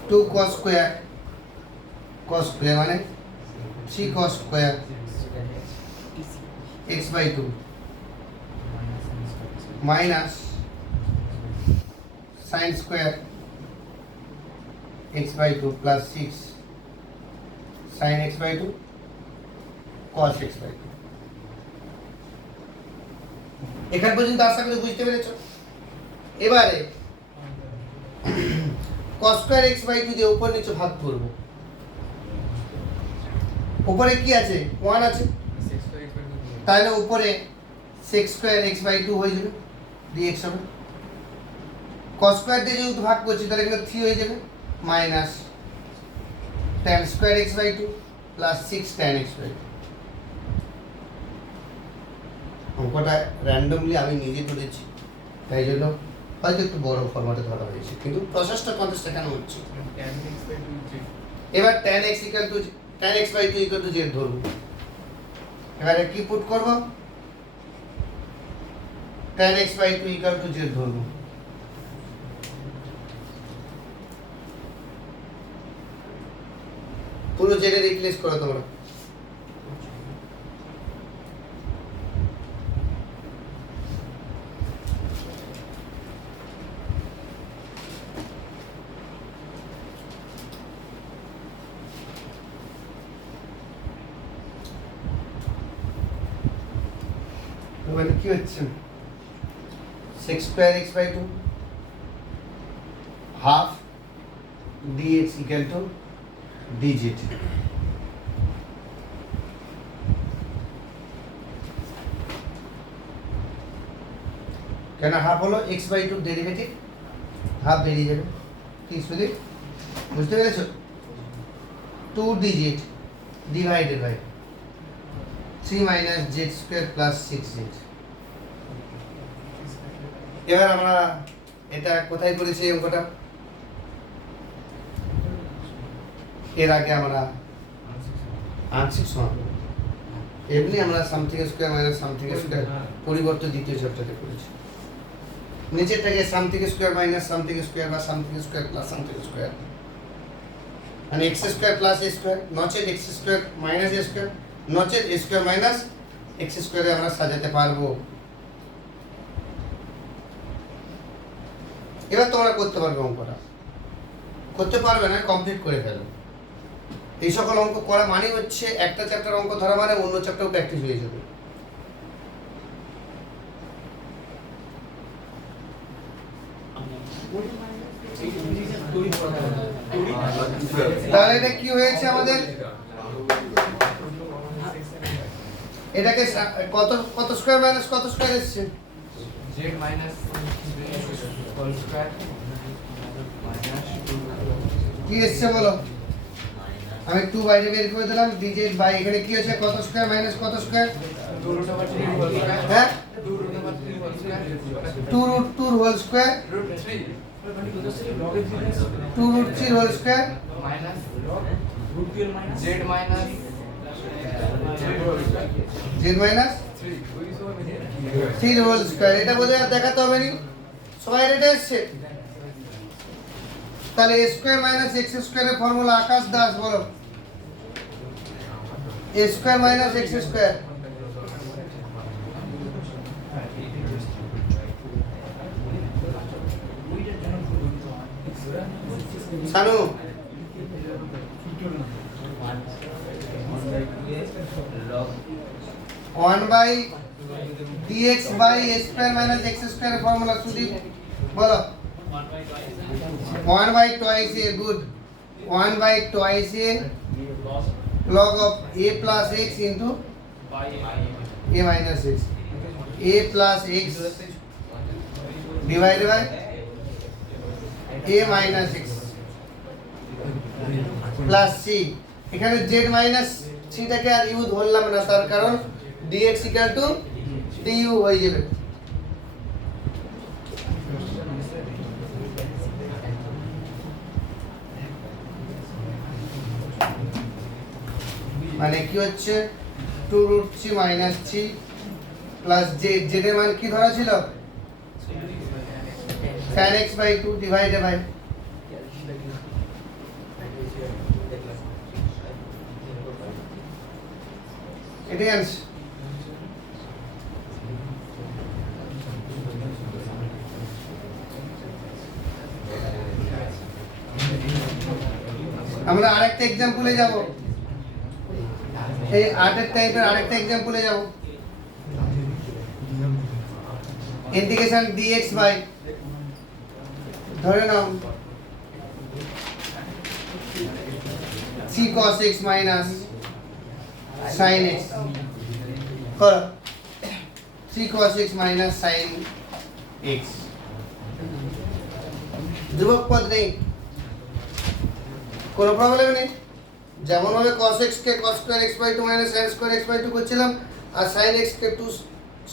2 cos স্কয়ার মানে 3 cos square x by 2 minus sin square x by 2 plus 6 sin x by 2 cos x by 2। এখান পর্যন্ত আশা করি বুঝতে পেরেছো। এবারে cos স্কয়ার x by 2 দিয়ে উপর নিচে ভাগ করব, উপরে কি আছে 1 আছে, তাহলে উপরে sec স্কয়ার x by 2 হয়ে যাবে, dx হবে। cos স্কয়ার দিয়ে যেহেতু ভাগ করছি তাহলে এখানে 3 হয়ে যাবে, minus tan square x by 2 plus 6 tan x by 2। অঙ্কটা র্যান্ডমলি আমি নিজে করেছি, তাই জন্য হয়তো একটু বড় ফরম্যাটে ধরা হয়েছে, কিন্তু প্রসেসটা কত সেখানে হচ্ছে। এবার tan x equal to tan x by 2 equal to z ধরবো। এবারে কি পুট করব, tan x by 2 equal to z ধরবো। পুরো z এ রিপ্লেস করো তোমরা। মানে কি হচ্ছে, sec square x by 2 half dx equal to dz। কেন হাফ হলো x by 2 ডেরিভেটিভ, হাফ বেরিয়ে যাবে, কি সুদীপ বুঝতে পেরেছো? 2 dz divided by 3 minus z square plus 6z। এবার আমরা এটা কোথায় করেছি এই অঙ্কটা? এর আগে আমরা আংশিক সমাকলন, এমনি আমরা something square minus something square পরিবর্তন দ্বিতীয় চ্যাপ্টারে করেছি। নিচেরটাকে something square minus something square বা something square plus something square, মানে x square plus a square নচেত x square minus a square নচেত a স্কয়ার মাইনাস x স্কয়ারে আমরা সাজাতে পারবো। এবার তোমরা করতে পারবে অঙ্কটা, করতে পারবে না কমপ্লিট করে ফেলো। এই সকল অঙ্ক করা মানে হচ্ছে একটা চ্যাপ্টার অঙ্ক ধরা মানে অন্য চ্যাপ্টারও প্র্যাকটিস হয়ে যাবে। তাহলে এটা কি হয়েছে আমাদের, এটাকে কত কত স্কয়ার মাইনাস কত স্কয়ার এসেছে? z minus whole square কি এসেছে বলো? আমি 2 বাইরে বের করে দিলাম, dz বাই এখানে কি হয়েছে, কত স্কয়ার মাইনাস কত square? 2 root over 3 whole square হ্যাঁ 2 root over 3 whole square 2 root 2 whole square root 3 2 root 3 whole square minus z minus z minus 3 whole square. এটা বোঝা আর দেখাতে হবে নি, সবাই এটা এসেছে। তাহলে a স্কয়ার মাইনাস x স্কয়ারের ফর্মুলা আকাশ দাস বলো, a square minus x square Shanu 1 by dx by a square minus x স্কয়ারের ফর্মুলা সুদীপ বলো। 1 by twice a, good, 1 by twice a log of a plus x into a minus x, a plus x divided by a minus x plus c। এখানে z minus c টাকে আর u ধরলাম না, তার কারণ dx equal to du হয়ে যাবে। মানে কি হচ্ছে 2 root 3 minus 3 plus z, z এর মান কি ধরা ছিল, tan x by 2 divided by এটাই আনছি। আমরা আরেকটা এক্সাম্পলে যাব, এই 8 এর টাইপের আরেকটা এক্সাম্পলে যাব। ইন্টিগ্রেশন dx বাই ধরে নাও c cos x minus sin x করো, c cos x minus sin x ধ্রুবক পদ নেই, কোনো প্রবলেম নেই। যেমন ভাবে cos x K cos square x by 2 minus sin square x by 2 করছিলাম, আর sin x K 2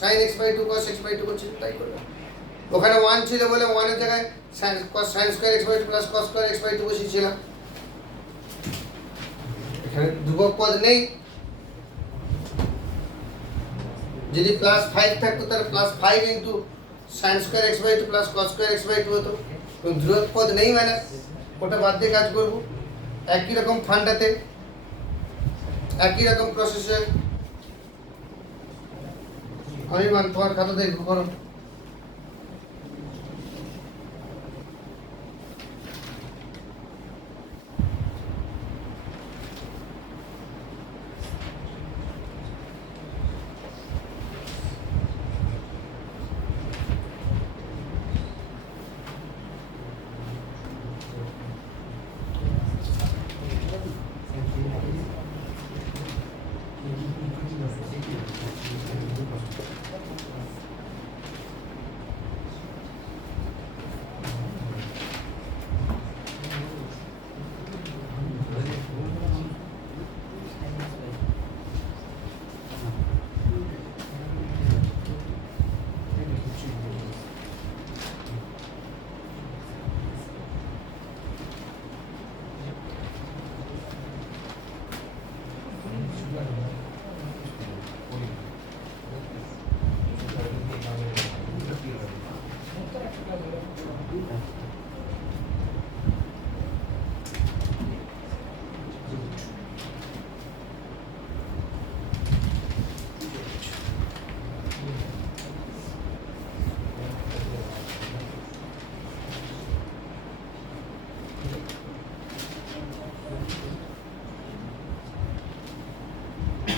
sin x by 2 cos x by 2 করছিলাম, তাই করলাম। ওখানে 1 ছিল বলে 1 এর জায়গায় sin square x by 2 plus cos square x by 2 বসিয়েছিলাম। এখানে ধ্রুবক পদ নেই, যদি +5 থাকতো তাহলে +5 into sin square x/2 plus cos square x/2 হতো। কিন্তু ধ্রুবক পদ নেই মানে ওটা বাদ দিয়ে কাজ করব। একই রকম ফান্ডাতে একই রকম প্রসেসে। অনির্বাণ তোমার খাতা দেখো করো।